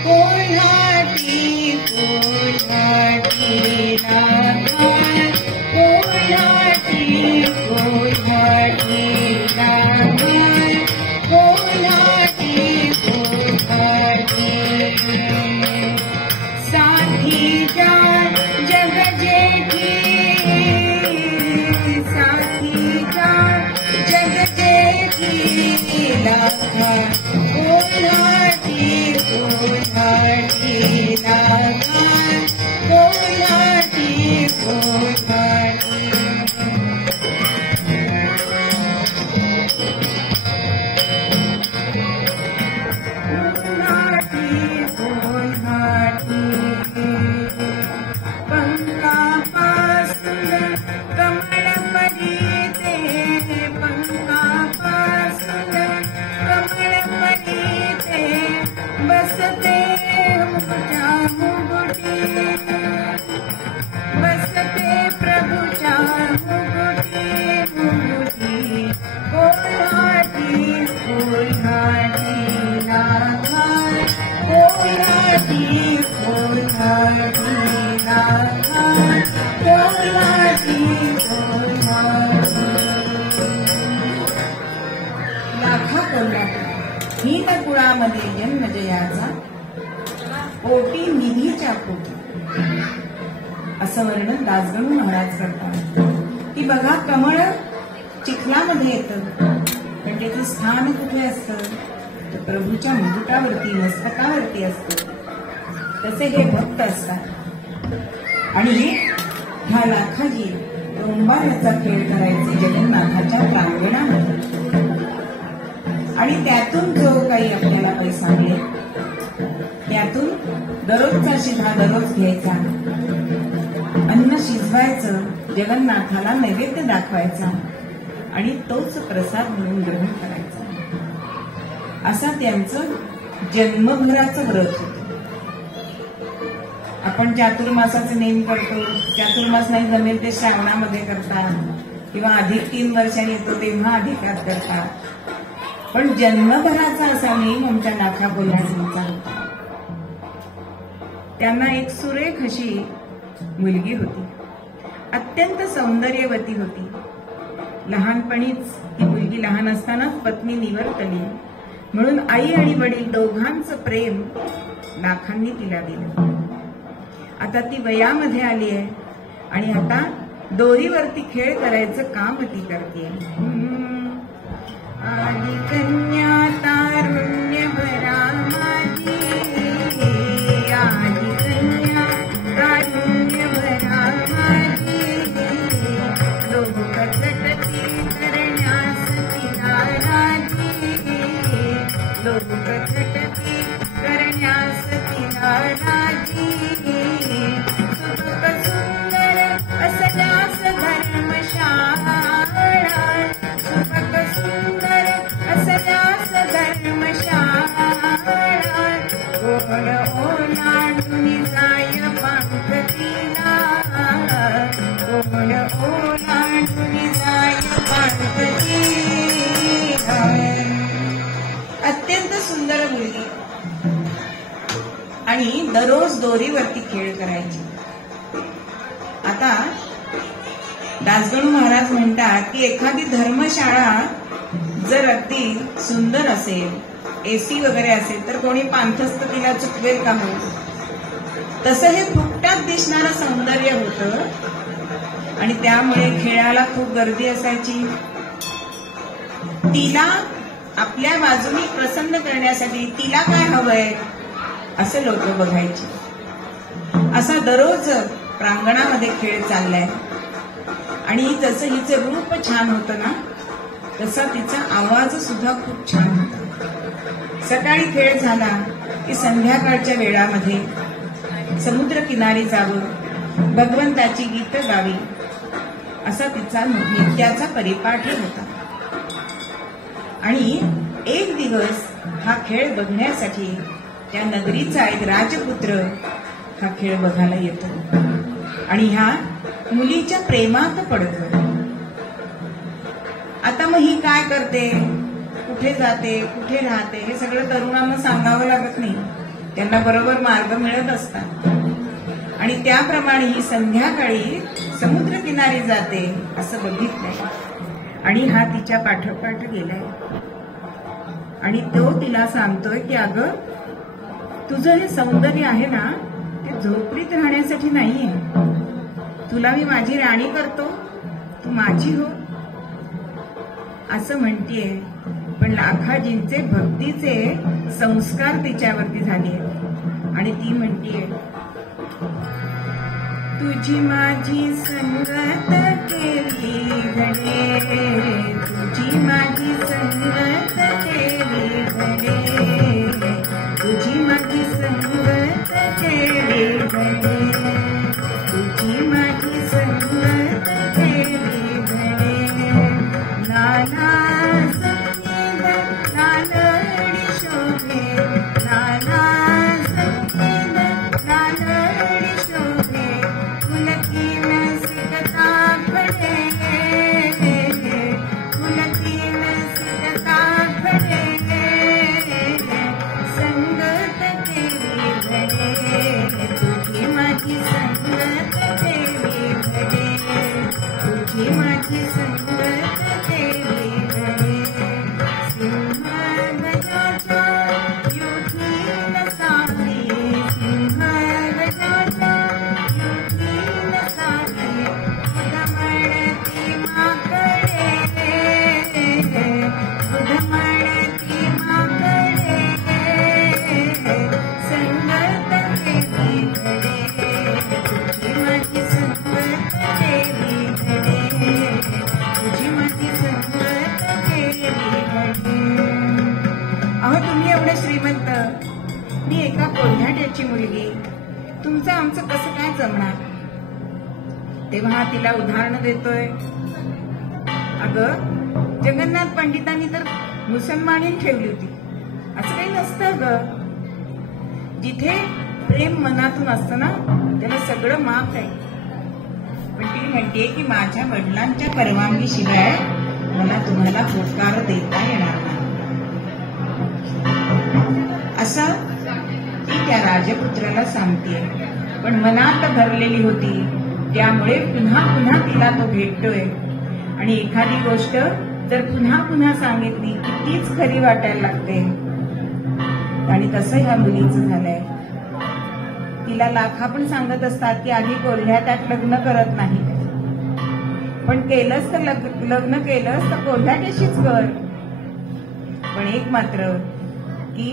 कोल्हाटी कोल्हाटी लाखा कोल्हाटी कोल्हाटी लाखा कोल्हाटी कोल्हाटी. साथीच्या जग जेठी साथीच्या जग जेठी लाखा कोल्हाटी कोल्हाटी लाखा कोल्हाटी कोल्हाटी. कोल्हाटी कोल्हाटी पंकापासून कमळ परीते पंकापासून कमळ परीते बसते मुकुटा मुकुटी बसते प्रभुच्या मुकुटी मुकुटी. कोल्हाटी कोल्हाटी लाखा कोल्हाटी कोल्हाटी लाखा कोल्हाटी कोल्हाटी. लाखा कोल्हाटी हीन कुळामध्ये जन्मजयाचा कोटी निधीच्या पोटी, असं वर्णन दासगणू महाराज करतात. की बघा कमळ चिखलामध्ये येतं, पण त्याचं स्थान कुठे असतं तर प्रभूच्या मुकुटावरती मस्तकावरती असतं. तसे हे भक्त असतात. आणि ह्या लाखाजी रुंबाऱ्याचा खेळ करायचे जगन्नाथाच्या प्रांगणामध्ये. आणि त्यातून जो काही आपल्याला पैसा मिळेल त्यातून दररोजचा शिधा दररोज घ्यायचा, अन्न शिजवायचं, जगन्नाथाला नैवेद्य दाखवायचा आणि तोच प्रसाद म्हणून ग्रहण करायचा. असा त्यांचं जन्मभराचं व्रत होतं. आपण चातुर्मासाचे नेम करतो, चातुर्मास नाही जमेल ते श्रावणामध्ये करतात, किंवा अधिक 3 वर्षांनी येतो तेव्हा अधिकार करतात. पण जन्मभराचा असा नियम आमच्या नाथा कोल्हाटींचा होता. त्यांना एक सुरेख अशी मुलगी होती, अत्यंत सौंदर्यवती होती. लहानपणीच ही मुलगी लहान असतानाच पत्नी निवर्तली, म्हणून आई आणि वडील दोघांचं प्रेम नाथांनी तिला दिलं. आता ती वयामध्ये आली आहे आणि आता दोरीवरती खेळ करायचं काम ती करते. आदि कन्या तारुण्य भरा माझी, आदि कन्या तारुण्य भरा माझी, लोक झटती करण्यास तिला राजी, लोक झटती करण्यास तिला राजी. सुख सुंदर असल्यास धर्मशाळा, सुख सुंदर असल्यास धर्मशाळा, गोड ओलांडून जाय पांढरीला, गोड ओलांडून जाय पांढरीला. अत्यंत सुंदर मुलगी आणि दररोज दोरीवरती खेळ करायची. आता दासगणू महाराज म्हणतात की एखादी धर्मशाळा जर अगदी सुंदर असेल, एसी वगैरे असेल, तर कोणी पांथस्थ तिला चुकवेल का हो? तसं हे फुकटात दिसणारं सौंदर्य होतं आणि त्यामुळे खेळाला खूप गर्दी असायची. तिला आपल्या बाजूने प्रसन्न करण्यासाठी तिला काय हवंय असं लोक बघायचे. असा दररोज प्रांगणामध्ये खेळ चाललाय आणि जसं हिचं रूप छान होतं ना, तसा तिचा आवाज सुद्धा खूप छान होता. सकाळी खेळ झाला की संध्याकाळच्या वेळामध्ये समुद्र किनारी जावं, भगवंताची गीत गावी, असा तिचा नित्याचा परिपाठ होता. आणि एक दिवस हा खेळ बघण्यासाठी त्या नगरीचा एक राजपुत्र हा खेळ बघायला येतो आणि ह्या मुलीच्या प्रेमात पडतो. आता मग ही काय करते, कुठे जाते, कुठे राहते, हे सगळं तरुणांना सांगावं लागत नाही, त्यांना बरोबर मार्ग मिळत असतात. आणि त्याप्रमाणे ही संध्याकाळी समुद्र किनारी जाते असं बघितलंय आणि हा तिच्या पाठोपाठ गेलाय आणि तो तिला सांगतोय की अगं, तुझं हे सौंदर्य आहे ना, ते झोपडीत राहण्यासाठी नाहीये. तुला मी माझी राणी करतो, तू माझी हो, असं म्हणतीये. पण लाखाजींचे भक्तीचे संस्कार तिच्यावरती झाले आणि ती म्हणतीये, तुझी माझी संगत केली घडे, तुझी माझी संगत केली घडे, तुझी माझी संगत केली घडे, तुझी माझी संगत केली घडे. नाना संगीत नानडी शोभे, नाना संगीत नानडी शोभे, फुलकीन सिकता घडे, फुलकीन सिकता घडे, संगत केली घडे, तुझी माझी संगत केली घडे, तुझी माझी संगत केली घडे. सिंह गजाच्या युधीन सारी, सिंह गजाच्या युधीन सारी, उदमळती माकडे, उदमळती माकडे, संगत केली घडे, तुझी माझी संगत केली घडे, तुझी माझी संगत केली घडे. अहो, तुम्ही एवढे श्रीमंत, मी एका कोल्हाट्याची मुलगी, तुमचं आमचं कसं काय जमणार? तेव्हा तिला उदाहरण देतोय, अगं, जगन्नाथ पंडितांनी तर मुसलमानी ठेवली होती, असं काही नसतं ग. जिथे प्रेम मनातून असतं ना, त्याला सगळं माफ आहे. पण ती म्हणते की माझ्या वडिलांच्या परवानगीशिवाय मला तुम्हाला होकार देता येणार नाही, असं ती त्या राजपुत्राला सांगते. पण मनात धरलेली होती, त्यामुळे पुन्हा पुन्हा तिला तो भेटतोय. आणि एखादी गोष्ट जर पुन्हा पुन्हा सांगितली की तीच खरी वाटायला लागते. आणि तसं ह्या मुलीचं झालंय. तिला लाखा पण सांगत असतात की आधी कोल्ह्यात लग्न करत नाही, पण केलंच तर लग्न केलंच तर कोल्ह्याच्याशीच कर. पण एक मात्र की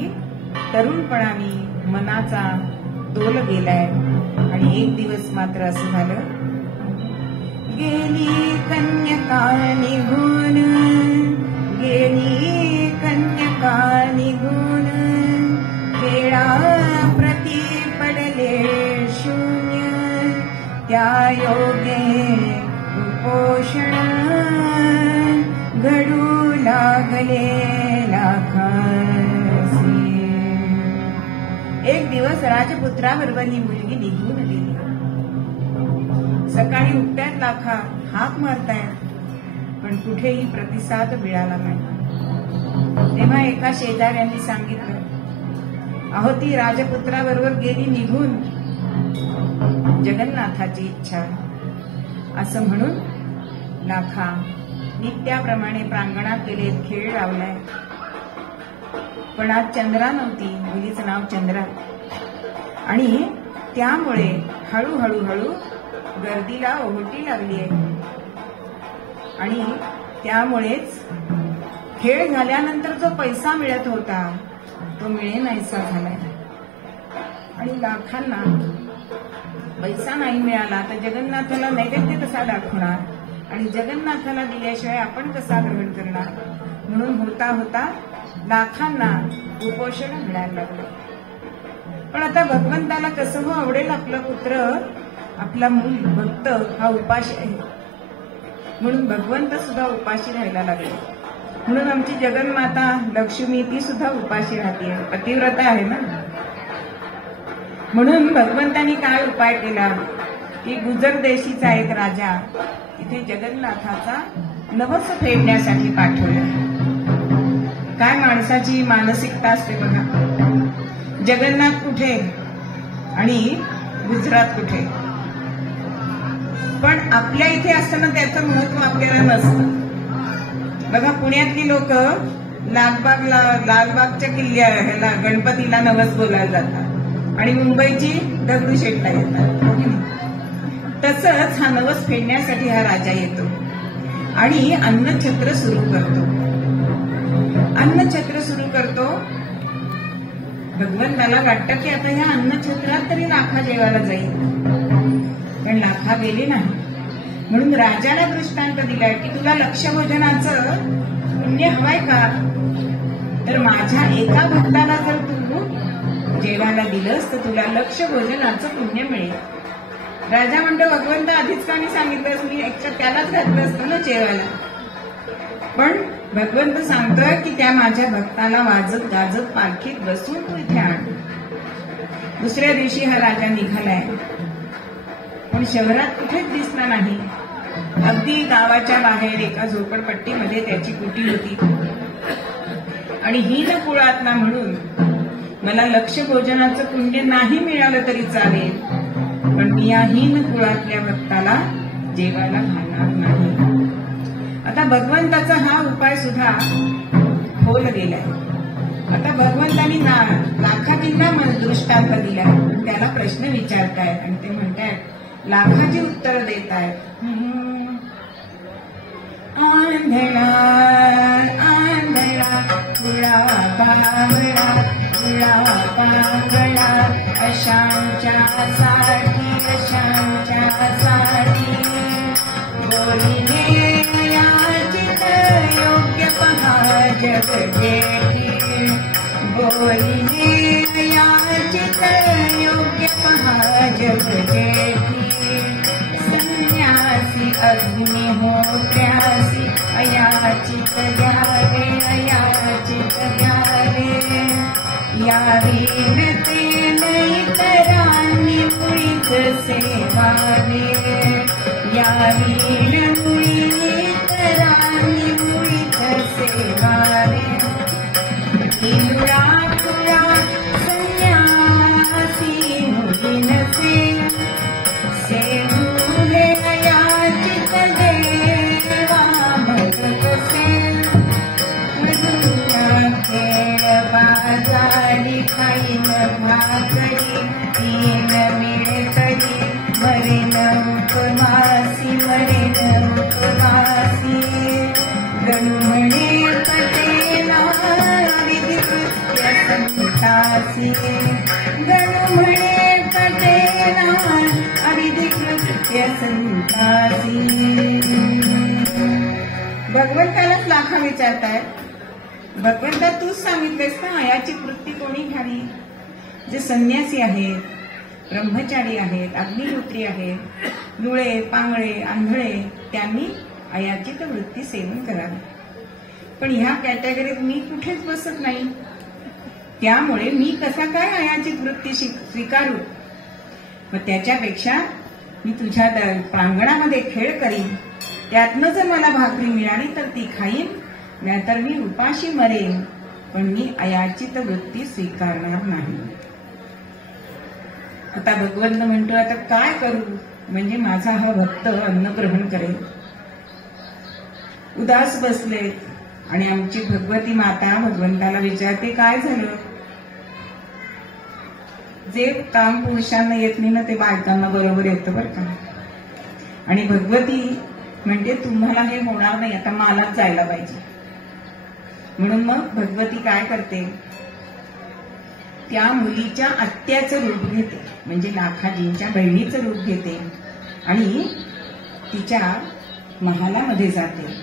तरुणपणाने मनाचा तोल गेलाय. आणि एक दिवस मात्र असं झालं, गेली कन्यका निघून, गेली कन्यका निघून, खेळा प्रति पडले शून्य, त्या योगे कुपोषण घडू लागले लाखासी. एक दिवस राजपुत्राबरोबर ही मुलगी निघून गेली. सकाळी उठत्यात लाखा, हाक मारतायत, पण कुठेही प्रतिसाद मिळाला नाही. तेव्हा एका शेजाऱ्यांनी सांगितलं, अहो ती राजपुत्राबरोबर गेली निघून, जगन्नाथाची इच्छा. असं म्हणून लाखा नित्याप्रमाणे प्रांगणात गेले, खेळ लावलाय. पण आज चंद्रा नव्हती, मुलीचं नाव चंद्रा. आणि त्यामुळे हळूहळू हळू गर्दीला ओहोटी लागली आहे. आणि त्यामुळेच खेळ झाल्यानंतर जो पैसा मिळत होता तो मिळेनासा झालाय. आणि लाखांना पैसा नाही मिळाला तर जगन्नाथाला नैवेद्य कसा दाखवणार, आणि जगन्नाथाला दिल्याशिवाय आपण कसा ग्रहण करणार. म्हणून होता होता लाखांना कुपोषण मिळायला लागलं. पण आता भगवंताला कसं हो आवडेल आपला पुत्र, आपला मूल भक्त हा उपाशी आहे. म्हणून भगवंत सुद्धा उपाशी राहायला लागले. म्हणून आमची जगन्माता लक्ष्मी ती सुद्धा उपाशी राहते, पतिव्रता आहे ना. म्हणून भगवंतांनी काय उपाय केला की गुजर देशीचा एक राजा इथे जगन्नाथाचा नवस फेडण्यासाठी पाठवलं. काय माणसाची मानसिकता असते बघा, जगन्नाथ कुठे आणि गुजरात कुठे. पण आपल्या इथे असताना त्याचं महत्व आपल्याला नसतं. बघा पुण्यातली लोक लालबागच्या किल्ल्याला गणपतीला नवस बोलायला जातात आणि मुंबईची दगडूशेठला येतात. तसंच हा नवस फेडण्यासाठी हा राजा येतो आणि अन्नछत्र सुरू करतो. अन्नछत्र सुरू करतो. भगवंताला वाटतं की आता ह्या अन्नछत्रात तरी लाखा जेवायला जाईल, पण लाखा गेली नाही. म्हणून राजाला दृष्टांत दिलाय की तुला लक्षभोजनाचं पुण्य हवाय का, तर माझ्या एका भक्ताला जर तू जेवायला दिलंस तर तुला लक्षभोजनाचं पुण्य मिळेल. राजा म्हणतो भगवंत आधीच का नाही सांगितलं, मी त्यालाच घातलं असतं ना जेवायला. पण भगवंत सांगतोय की त्या माझ्या भक्ताला वाजत गाजत पालखीत बसून तू इथे आण. दुसऱ्या दिवशी हा राजा निघालाय, पण शहरात कुठेच दिसला नाही. अगदी गावाच्या बाहेर एका झोपडपट्टीमध्ये त्याची कुटी होती. आणि हीन कुळातला म्हणून मला लक्षभोजनाचं पुण्य नाही मिळालं तरी चालेल, पण मी या हीन कुळातल्या भक्ताला जेवायला घालणार नाही. आता भगवंताचा हा उपाय सुद्धा होल गेलाय. आता भगवंतांनी लाखाजींना दृष्टांत दिलाय, त्याला प्रश्न विचारताय आणि ते म्हणतायत, लाखाची उत्तर देत आहेत. आंधळा आंधळा गुळा पांगळा गुळा पांगळा अशांच्या साठी बोलिले याचित योग्य पहा जग जेठी. बोलिले याचित योग्य पहा जग जेठी. संन्यासी अग्निहोत्र्यासी अयाचित घ्यावे अयाचित घ्यावे. यावी ते नैतरांनी मुळीच सेवावे. यावी मुळी करावी मुळीच सेवारे इंद्रापुरा संन्यासी मुळी नसे सेवुले अयाचित देवा भगतसे खेळ बाजारी खाईन भाकरी तीन मिळे करी मरेन उपवासी मरेन उपवासी गणू म्हणे पटेला विधिकृत्य संतासी गणू म्हणे पटेला अविधिकृत्य संतासी. भगवंतालाच लाखा विचारताय, भगवंता तूच सांगितलेस ना अयाची वृत्ती कोणी घ्यावी. जे संन्यासी आहेत, ब्रह्मचारी आहेत, अग्निहोत्री आहेत, लुळे पांगळे आंधळे त्यांनी अयाचित वृत्ती सेवन करावी. पण ह्या कॅटेगरीत मी कुठेच बसत नाही, त्यामुळे मी कसा काय अयाचित वृत्ती स्वीकारू. मग त्याच्यापेक्षा मी तुझ्या प्रांगणामध्ये खेळ करीन, त्यातनं जर मला भाकरी मिळाली तर ती खाईन, नाहीतर मी उपाशी मरेन, पण मी अयाचित वृत्ती स्वीकारणार नाही. आता भगवंत म्हणतो आता काय करू, म्हणजे माझा हा भक्त अन्नग्रहण करेल. उदास बसले आणि आमची भगवती माता भगवंताला विचारते काय झालं. जे काम पुरुषांना येत नाही ना ते बायकांना बरोबर येतं बरं का. आणि भगवती म्हणते तुम्हाला हे होणार नाही, आता मलाच जायला पाहिजे. म्हणून मग भगवती काय करते, त्या मुलीच्या आत्याचं रूप घेते, म्हणजे लाखाजींच्या बहिणीचं रूप घेते आणि तिच्या महालामध्ये जाते.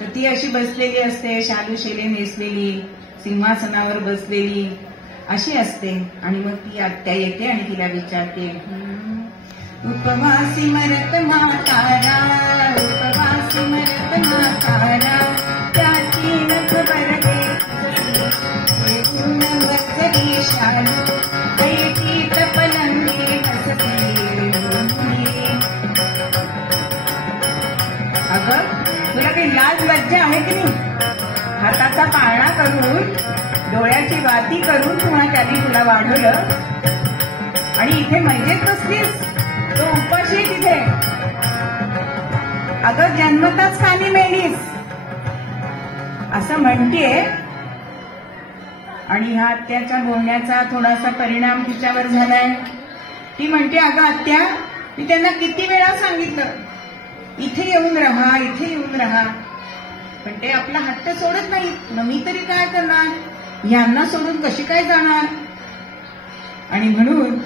तर ती अशी बसलेली असते, शालूशेले नेसलेली, सिंहासनावर बसलेली अशी असते. आणि मग ती आत्या येते आणि तिला विचारते उपवासी मरत म्हातारा, उपवासी मरत म्हातारा, त्याची नख बरगे बसरी शालू कैटी तपलंगी बसती. अगं तुला काही लाज लज्जा आहे की नाही. हाताचा पाळणा करून डोळ्याची वाती करून पुन्हा त्यांनी तुला वाढवलं आणि इथे मैदेत बसलीस, तो उपाशी तिथे. अगं जन्मताच खाली मेलीस असं म्हणतेय. आणि ह्या आत्याच्या बोलण्याचा थोडासा परिणाम तिच्यावर झालाय. ती म्हणते अगं आत्या मी त्यांना किती वेळा सांगितलं इथे येऊन राहा, इथे येऊन राहा, पण ते आपला हट्ट सोडत नाही. मग मी तरी काय करणार, यांना सोडून कशी काय जाणार. आणि म्हणून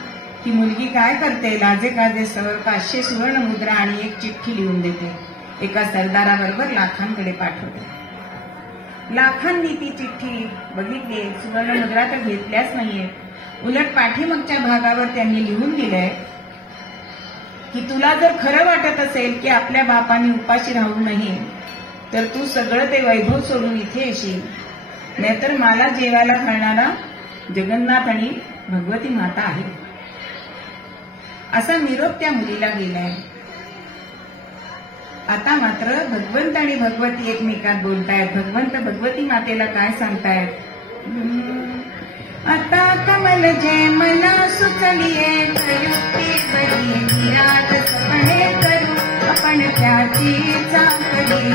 ती मुलगी काय करते, लाजे काजे सवर 500 सुवर्ण मुद्रा आणि एक चिठ्ठी लिहून देते. एका सरदाराबरोबर लाखांकडे पाठवते. लाखांनी ती चिठ्ठी बघितली, सुवर्ण मुद्रा तर घेतल्याच नाहीये. उलट पाठीमागच्या भागावर त्यांनी लिहून दिलंय की तुला जर खरं वाटत असेल की आपल्या बापाने उपाशी राहू नये तर तू सगळं ते वैभव सोडून इथे येशील, नाहीतर मला जेवायला घालणारा जगन्नाथ आणि भगवती माता आहे. असा निरोप त्या मुलीला गेलाय. आता मात्र भगवंत आणि भगवती एकमेकात बोलतायत. भगवंत भगवती मातेला काय सांगतायत, आता कमल जे मला सुचलिये करुती बरी निरात सपने करू आपण त्याची चाकरी.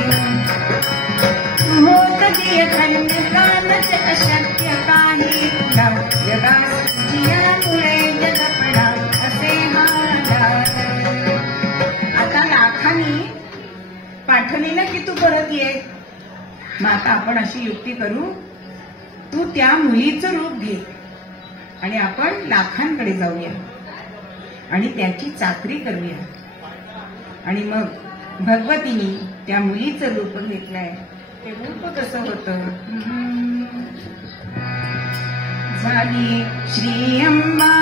होत दिय धन्य कानच अशक्य काही तुला जगास जियामुळे जगपणा असे मला. आता लाखांनी पाठवलेला की तू परत ये. मग आता आपण अशी युक्ती करू, तू त्या मुलीचं रूप घे आणि आपण लाखांकडे जाऊया आणि त्याची चाकरी करूया. आणि मग भगवतीने त्या मुलीचं रूप घेतलंय. ते रूप कसं होतं, झाली श्री अंबा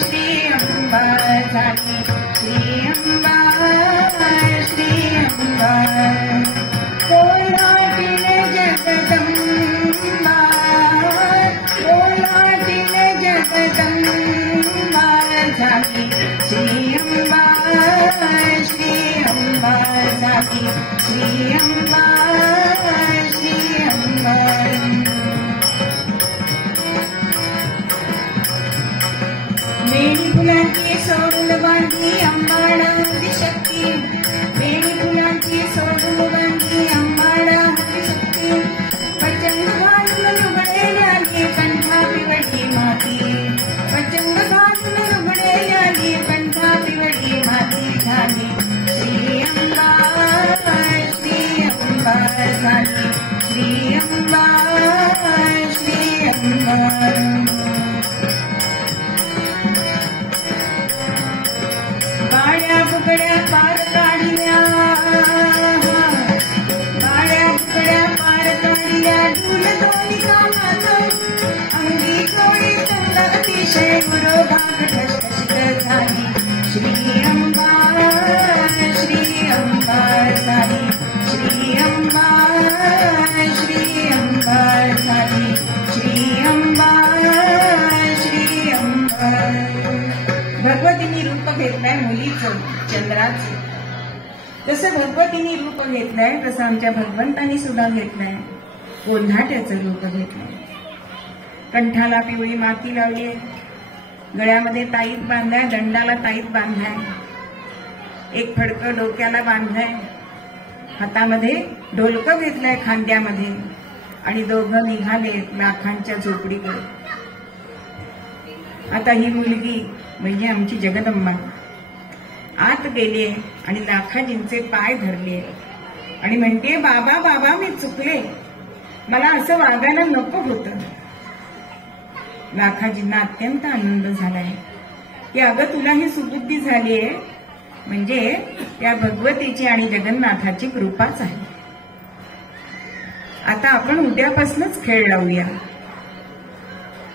श्री अंबा झाली श्री अंबा श्री अंबा कोल्हाटील जगदंबा कोल्हाटील जगदंबा झाली श्री अंबा श्री झाली श्री अंबा श्री अंबा. वेणी फुलांची सोडून बांधली अंबाडा शक्ती. वेणी फुलांची सोडून बांधली अंबाडा शक्ती. प्रचंड घालून लुगडेल्याली कंठा पिवळी माती. प्रचंड घालून लुगडेल्याली कंठा पिवळी माती झाली श्री अंबा श्री अंबा झाली श्री अंबा श्री अंबा. काळ्या बुकड्या पार काढल्या. काळ्या बुकड्या पार काढल्या. डुल दोन्ही कामात अंगी कोळी चंद अतिशय गुरोभाग ठसठशीत झाली श्री अंबा श्री अंबा झाली श्री अंबा श्री अंबा झाली श्री अंबा श्री अंबा. भगवतीने रूप घेतलंय मुलीचं चंद्राचं. जसं भगवतीने रूप घेतलंय तसं आमच्या भगवंतांनी सुद्धा घेतलंय कोल्हाट्याचं रूप घेतलंय. कंठाला पिवळी माती लावली. गळ्यामध्ये ताईत बांधलाय. दंडाला ताईत बांधलाय. एक फडकं डोक्याला बांधलंय. हातामध्ये ढोलकं घेतलंय खांद्यामध्ये. आणि दोघं निघाले लाखांच्या झोपडीकडे. आता ही मुलगी म्हणजे आमची जगदंबा आत गेले आणि लाखाजींचे पाय धरले आणि म्हणते बाबा बाबा मी चुकले. मला असं वागायला नको होतं. लाखाजींना अत्यंत आनंद झालाय की अगं तुला ही सुबुद्धी झालीये म्हणजे त्या भगवतीची आणि जगन्नाथाची कृपाच आहे. आता आपण उद्यापासूनच खेळ लावूया.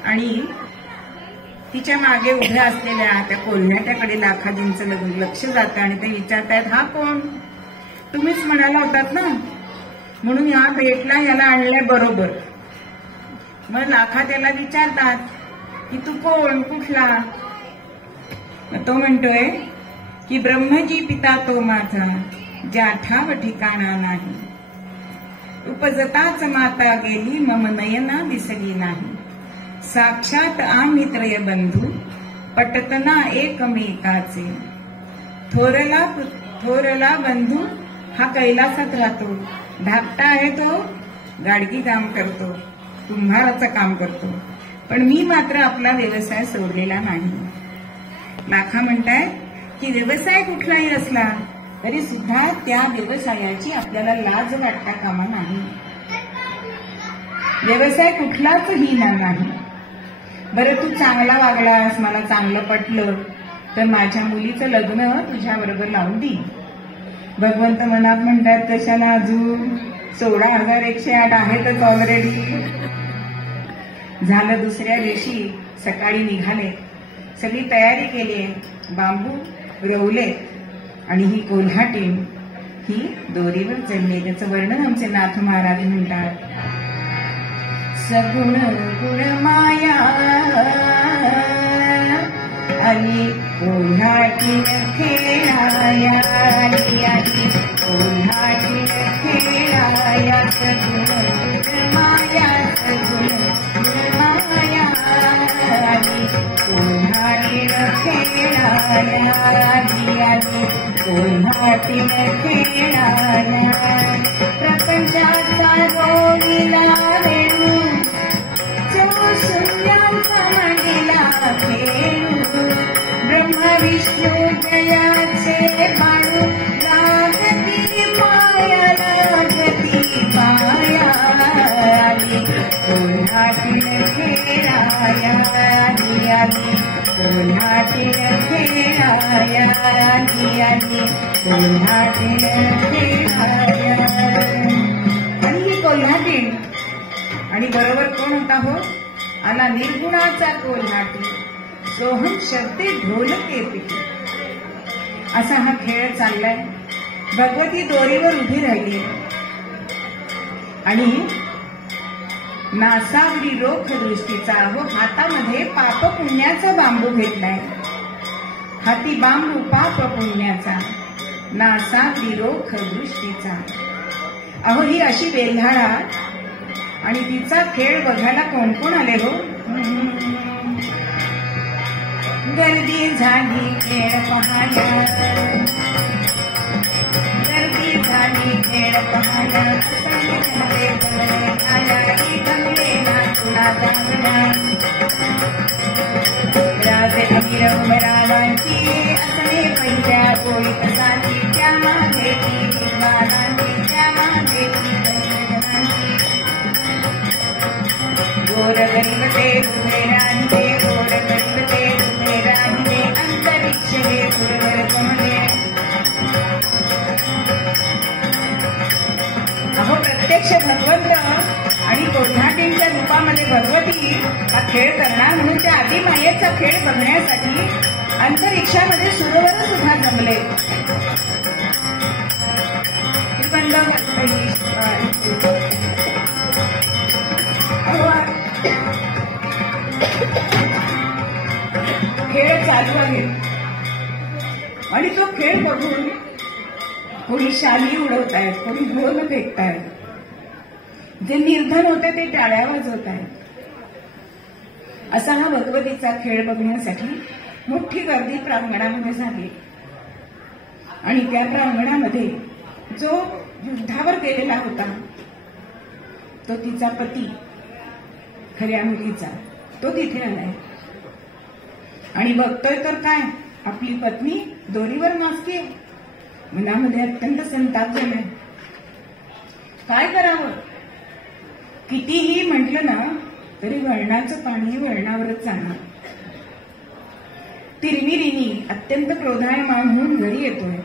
आणि तिच्या मागे उभ्या असलेल्या त्या कोल्ह्याट्याकडे लाखाजींचं लक्ष जातं आणि ते विचारतायत हा कोण? तुम्हीच म्हणाला होतात ना म्हणून या भेटला याला आणलंय बरोबर. मग लाखा त्याला विचारतात की तू कोण कुठला? तो म्हणतोय की ब्रह्मजी पिता तो माझा ज्या ठाव ठिकाणा नाही. उपजताच माता गेली मम नयना दिसली नाही. साक्षात आम्ही त्रय बंधू पटतना एकमेकाचे. थोरला बंधू हा कैलासात राहतो. धाकटा आहे तो गाडगी काम करतो. कुंभाराचं काम करतो. पण मी मात्र आपला व्यवसाय सोडलेला नाही. लाखा म्हणतायत की व्यवसाय कुठलाही असला तरी सुद्धा त्या व्यवसायाची आपल्याला लाज वाटता कामा नाही. व्यवसाय कुठलाच हीना नाही. बरं तू चांगला वागलास मला चांगलं पटलं तर माझ्या मुलीचं लग्न तुझ्या बरोबर लावून दे. भगवंत मनात म्हणतात कशाला अजून 16,108 आहेतच ऑलरेडी. झालं. दुसऱ्या दिवशी सकाळी निघाले. सगळी तयारी केली. बांबू रवले आणि ही कोल्हाटी ही दोरीवर चढली. त्याचं वर्णन आमचे नाथ महाराज म्हणतात. सगुण गुण माया आली कोल्हाटी खेळाया. आली कोल्हाटी खेळाया. सगुण गुण माया सगुण गुण माया आली कोल्हाटी खेळाया. आली कोल्हाटी खेळाया. प्रपंचाचा रोडीला वेणू शून्यांचा मांडीला खेळू. ब्रह्म विष्णू जयाचे बाळू लागती पाया लागती पाया. आली कोल्हाटी खेळाया. आली कोल्हाटी खेळाया. आली कोल्हाटी खेळाया. आणि कोल्हाटी आणि बरोबर कोण होता हो? आला निर्गुणाचा कोल्हाटी. सोहम शब्दे ढोलके पिटी. असा हा खेळ चाललाय. भगवती दोरीवर उभी राहिली आणि नासावरी रोख दृष्टीचा व हातामध्ये पाप पुण्याचा बांबू घेतलाय. हाती बांबू पाप पुण्याचा. नासा विरोख दृष्टीचा. अहो ही अशी वेल्हाळा आणि तिचा खेळ बघायला कोण कोण आले हो. गर्दी झाली खेळ पाहण्या, गर्दी झाली खेळ पाहण्या, राजे अमीर उमरावांची असणे पहिल्या गोळीत साची, त्या मागे निर्माणांची, त्या मागे गोर गरीब ते तुझे रांधे, गोर गरीब ते तुझे रांधे, अंतरिक्ष हे गुरुवर कमले. अहो प्रत्यक्ष भगवंत आणि कोल्हाटींच्या रूपामध्ये भगवती हा खेळ करणार म्हणून त्या आदिमायेचा खेळ बघण्यासाठी अंतरिक्षामध्ये सुरवर सुद्धा जमले. खेळ चालू आहे आणि तो खेळ बघून कोणी शाली उडवत आहेत, कोणी ढोल फेकतायत, जे निर्धन होते ते टाळ्या वाजवत आहेत. असा हा भगवतीचा खेळ बघण्यासाठी मोठी गर्दी प्रांगणामध्ये झाली आणि त्या प्रांगणामध्ये जो युद्धावर गेलेला होता तो तिचा पती खऱ्या मुलीचा तो तिथे आलाय आणि बघतोय तर काय आपली पत्नी दोरीवर नाचते. मनामध्ये अत्यंत संताप झालाय. काय करावं, कितीही म्हटलं ना तरी वळणाचं पाणी वळणावरच जाणार. तिरमिरीनी अत्यंत क्रोधायमान म्हणून घरी येतोय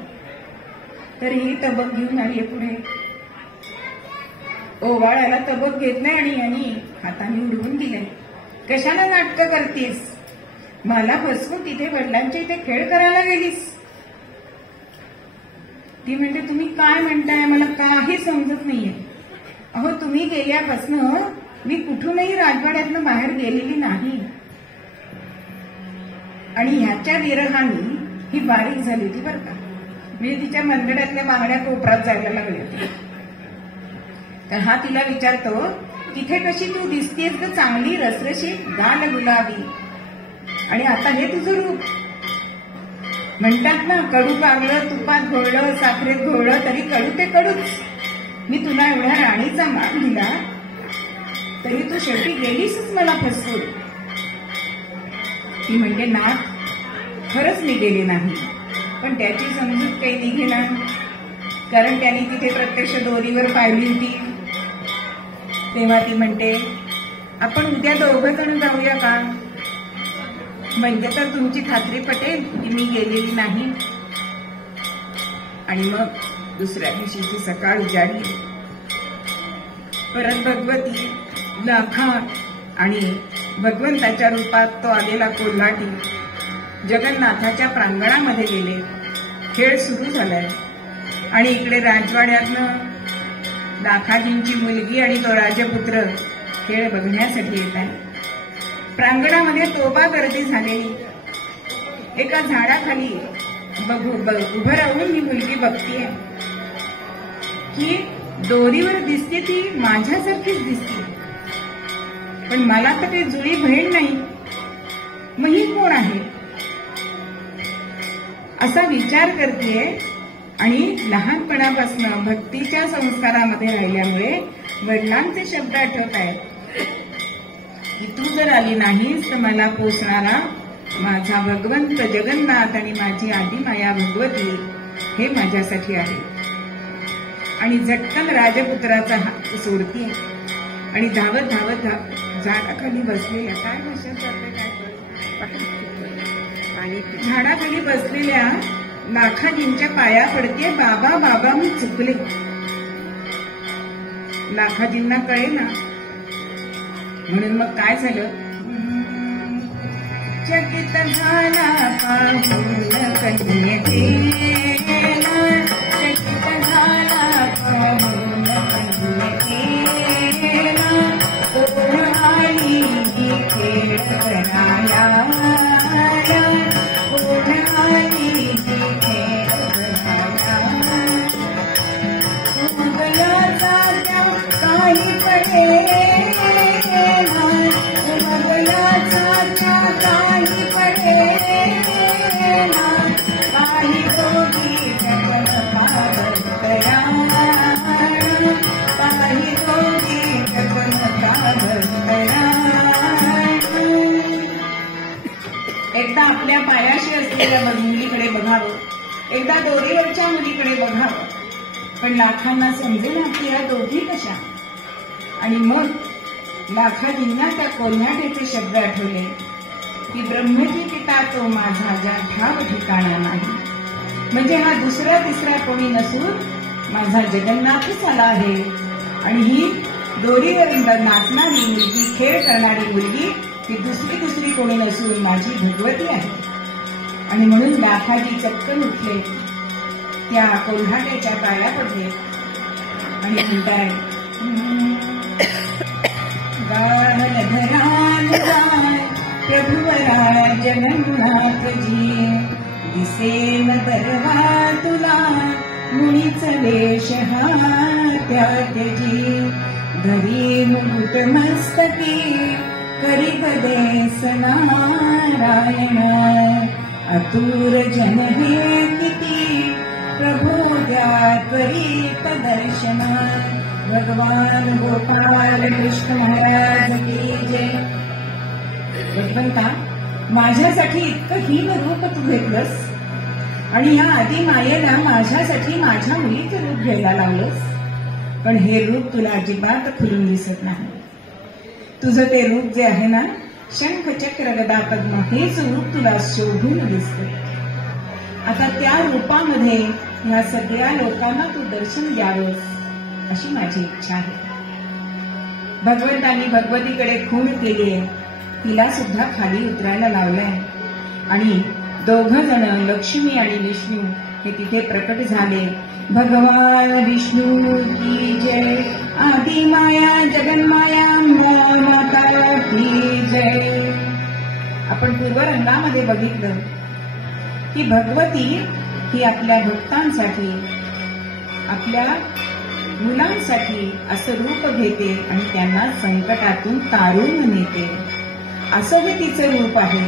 तरीही तबक घेऊन आली पुढे. ओवाळ्याला तबक घेत नाही आणि यांनी हाताने उडवून दिले. कशाला नाटकं करतीस, मला फसवून तिथे वडिलांच्या इथे खेळ करायला गेलीस. ती म्हणते तुम्ही काय म्हणताय, मला काही समजत नाहीये. अहो तुम्ही गेल्यापासनं मी कुठूनही राजवाड्यातनं बाहेर गेलेली नाही आणि ह्याच्या विरहाने ही बारीक झाली होती बरं का. मी तिच्या मंदिरातल्या बांगड्या कोपरात जायला लागले होते. तर हा तिला विचारतो तिथे कशी तू दिसतेस ग, चांगली रसरशी गाल गुलाबी आणि आता हे तुझं रूप. म्हणतात ना कडू पागलं तुपात घोळलं साखरेत घोळलं तरी कडू ते कडूच. मी तुला एवढ्या राणीचा मान दिला तरी तू शेवटी गेलीसच मला फसवून. ती म्हणजे नाथ खरंच मी गेले नाही, पण त्याची समजूत काही निघेना कारण त्याने तिथे प्रत्यक्ष दोरीवर पाहिली होती. तेव्हा ती म्हणते आपण उद्या दोघं जण जाऊया का, म्हणजे तर तुमची खात्री पटेल की मी गेलेली नाही. आणि मग दुसऱ्या दिवशीची सकाळ उजाडली. परत भगवती लाखा आणि भगवंताच्या रूपात तो आलेला कोल्हाटी जगन्नाथाच्या प्रांगणामध्ये गेले. खेळ सुरू झालाय आणि इकडे राजवाड्यातनं लाखाजींची मुलगी आणि तो राजपुत्र खेळ बघण्यासाठी येत आहे. प्रांगणामध्ये तोबा गर्दी झालेली. एका झाडाखाली उभं राहून ही मुलगी बघतीये की दोरीवर दिसते ती माझ्यासारखीच दिसते, पण मला तर काही जुळी बहीण नाही, मग ही कोण आहे असा विचार करते. आणि लहानपणापासून भक्तीच्या संस्कारामध्ये राहिल्यामुळे वडिलांचे शब्द आठवत आहेत की तू जर आली नाहीस तर मला पोसणारा माझा भगवंत जगन्नाथ आणि माझी आदिमाया भगवती हे माझ्यासाठी आहे. आणि झटकन राजपुत्राचा हात सोडते आणि धावत धावत झाडाखाली बसलेल्या काय भाषा आणि झाडाखाली बसलेल्या लाखाजींच्या पाया पडते. बाबा बाबा मी चुकले. लाखाजींना कळे ना म्हणून मग काय झालं, चकित झाला पाहून कन्यकेला, चकित झाला पाहून कन्यकेला, कोण आली खेळ करायला, कोण आली खेळ करायला. काही पडेना उमगल्याचा त्या काही पडेना काही दोघी गगन पावतराण काही दोघी गगन पावतराण. एकदा आपल्या पायाशी असलेल्या मुलीकडे बघावं, एकदा दोरीवरच्या मुलीकडे बघावं, पण लाखांना समजेना की या दोघी कशा. आणि मग लाखांना त्या कोल्हाट्याचे शब्द आठवले की ब्रह्मजी पिता तो माझा ज्या ठाव ठिकाणा नाही. म्हणजे हा दुसरा तिसरा कोणी नसून माझा जगन्नाथच आला आहे. आणि ही दोरीवर नाचणारी मुलगी, खेळ करणारी मुलगी ही दुसरी कोणी नसून माझी भगवती आहे. आणि म्हणून लाखाजी चटकन उठले, त्या कोल्हाट्याच्या पाया पडले आणि म्हणताय गावधरान गाय प्रभुवरा जगन्नाथजी दिसेन दरवा तुला मुळीच वेश हा त्याजी धरी मुकुट मस्तकी करी गदेस नारायण आतुर जन हे किती प्रभू द्या त्वरित दर्शन. भगवान गोपाल कृष्ण महाराज की जय. भगवंता, माझ्यासाठी इतकं हीन रूप तू घेतलंस आणि ह्या आधी मायेला माझ्यासाठी माझ्या मुलीचं रूप घ्यायला लावलंस, पण हे रूप तुला अजिबात खुलून दिसत नाही. तुझं ते रूप जे आहे ना, शंख चक्र गदा पद्म, हेच रूप तुला शोभून दिसतं. आता त्या रूपामध्ये या सगळ्या लोकांना तू दर्शन द्यावंस अशी माझी इच्छा आहे. भगवंतांनी भगवतीकडे खूण केलीये, तिला सुद्धा खाली उतरायला लावलंय. आणि दोघ जण लक्ष्मी आणि विष्णू हे तिथे प्रकट झाले. भगवान विष्णू की जय. आदि माया जगन्माया माता की जय. आपण पूर्वरंगामध्ये बघितलं की भगवती ही आपल्या भक्तांसाठी, आपल्या मुलांसाठी असं रूप घेते आणि त्यांना संकटातून तारून नेते. असं हे तिचं रूप आहे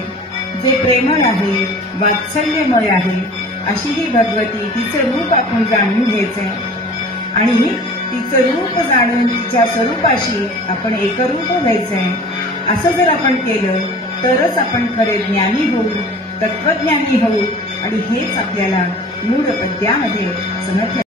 जे प्रेमळ आहे, वात्सल्यमय आहे. अशी ही भगवती, तिचं रूप आपण जाणून घ्यायचंय आणि तिचं रूप जाणून तिच्या स्वरूपाशी आपण एकरूप व्हायचंय. असं जर आपण केलं तरच आपण खरे ज्ञानी होऊ, तत्वज्ञानी होऊ. आणि हेच आपल्याला मूळ पद्यामध्ये समजलं.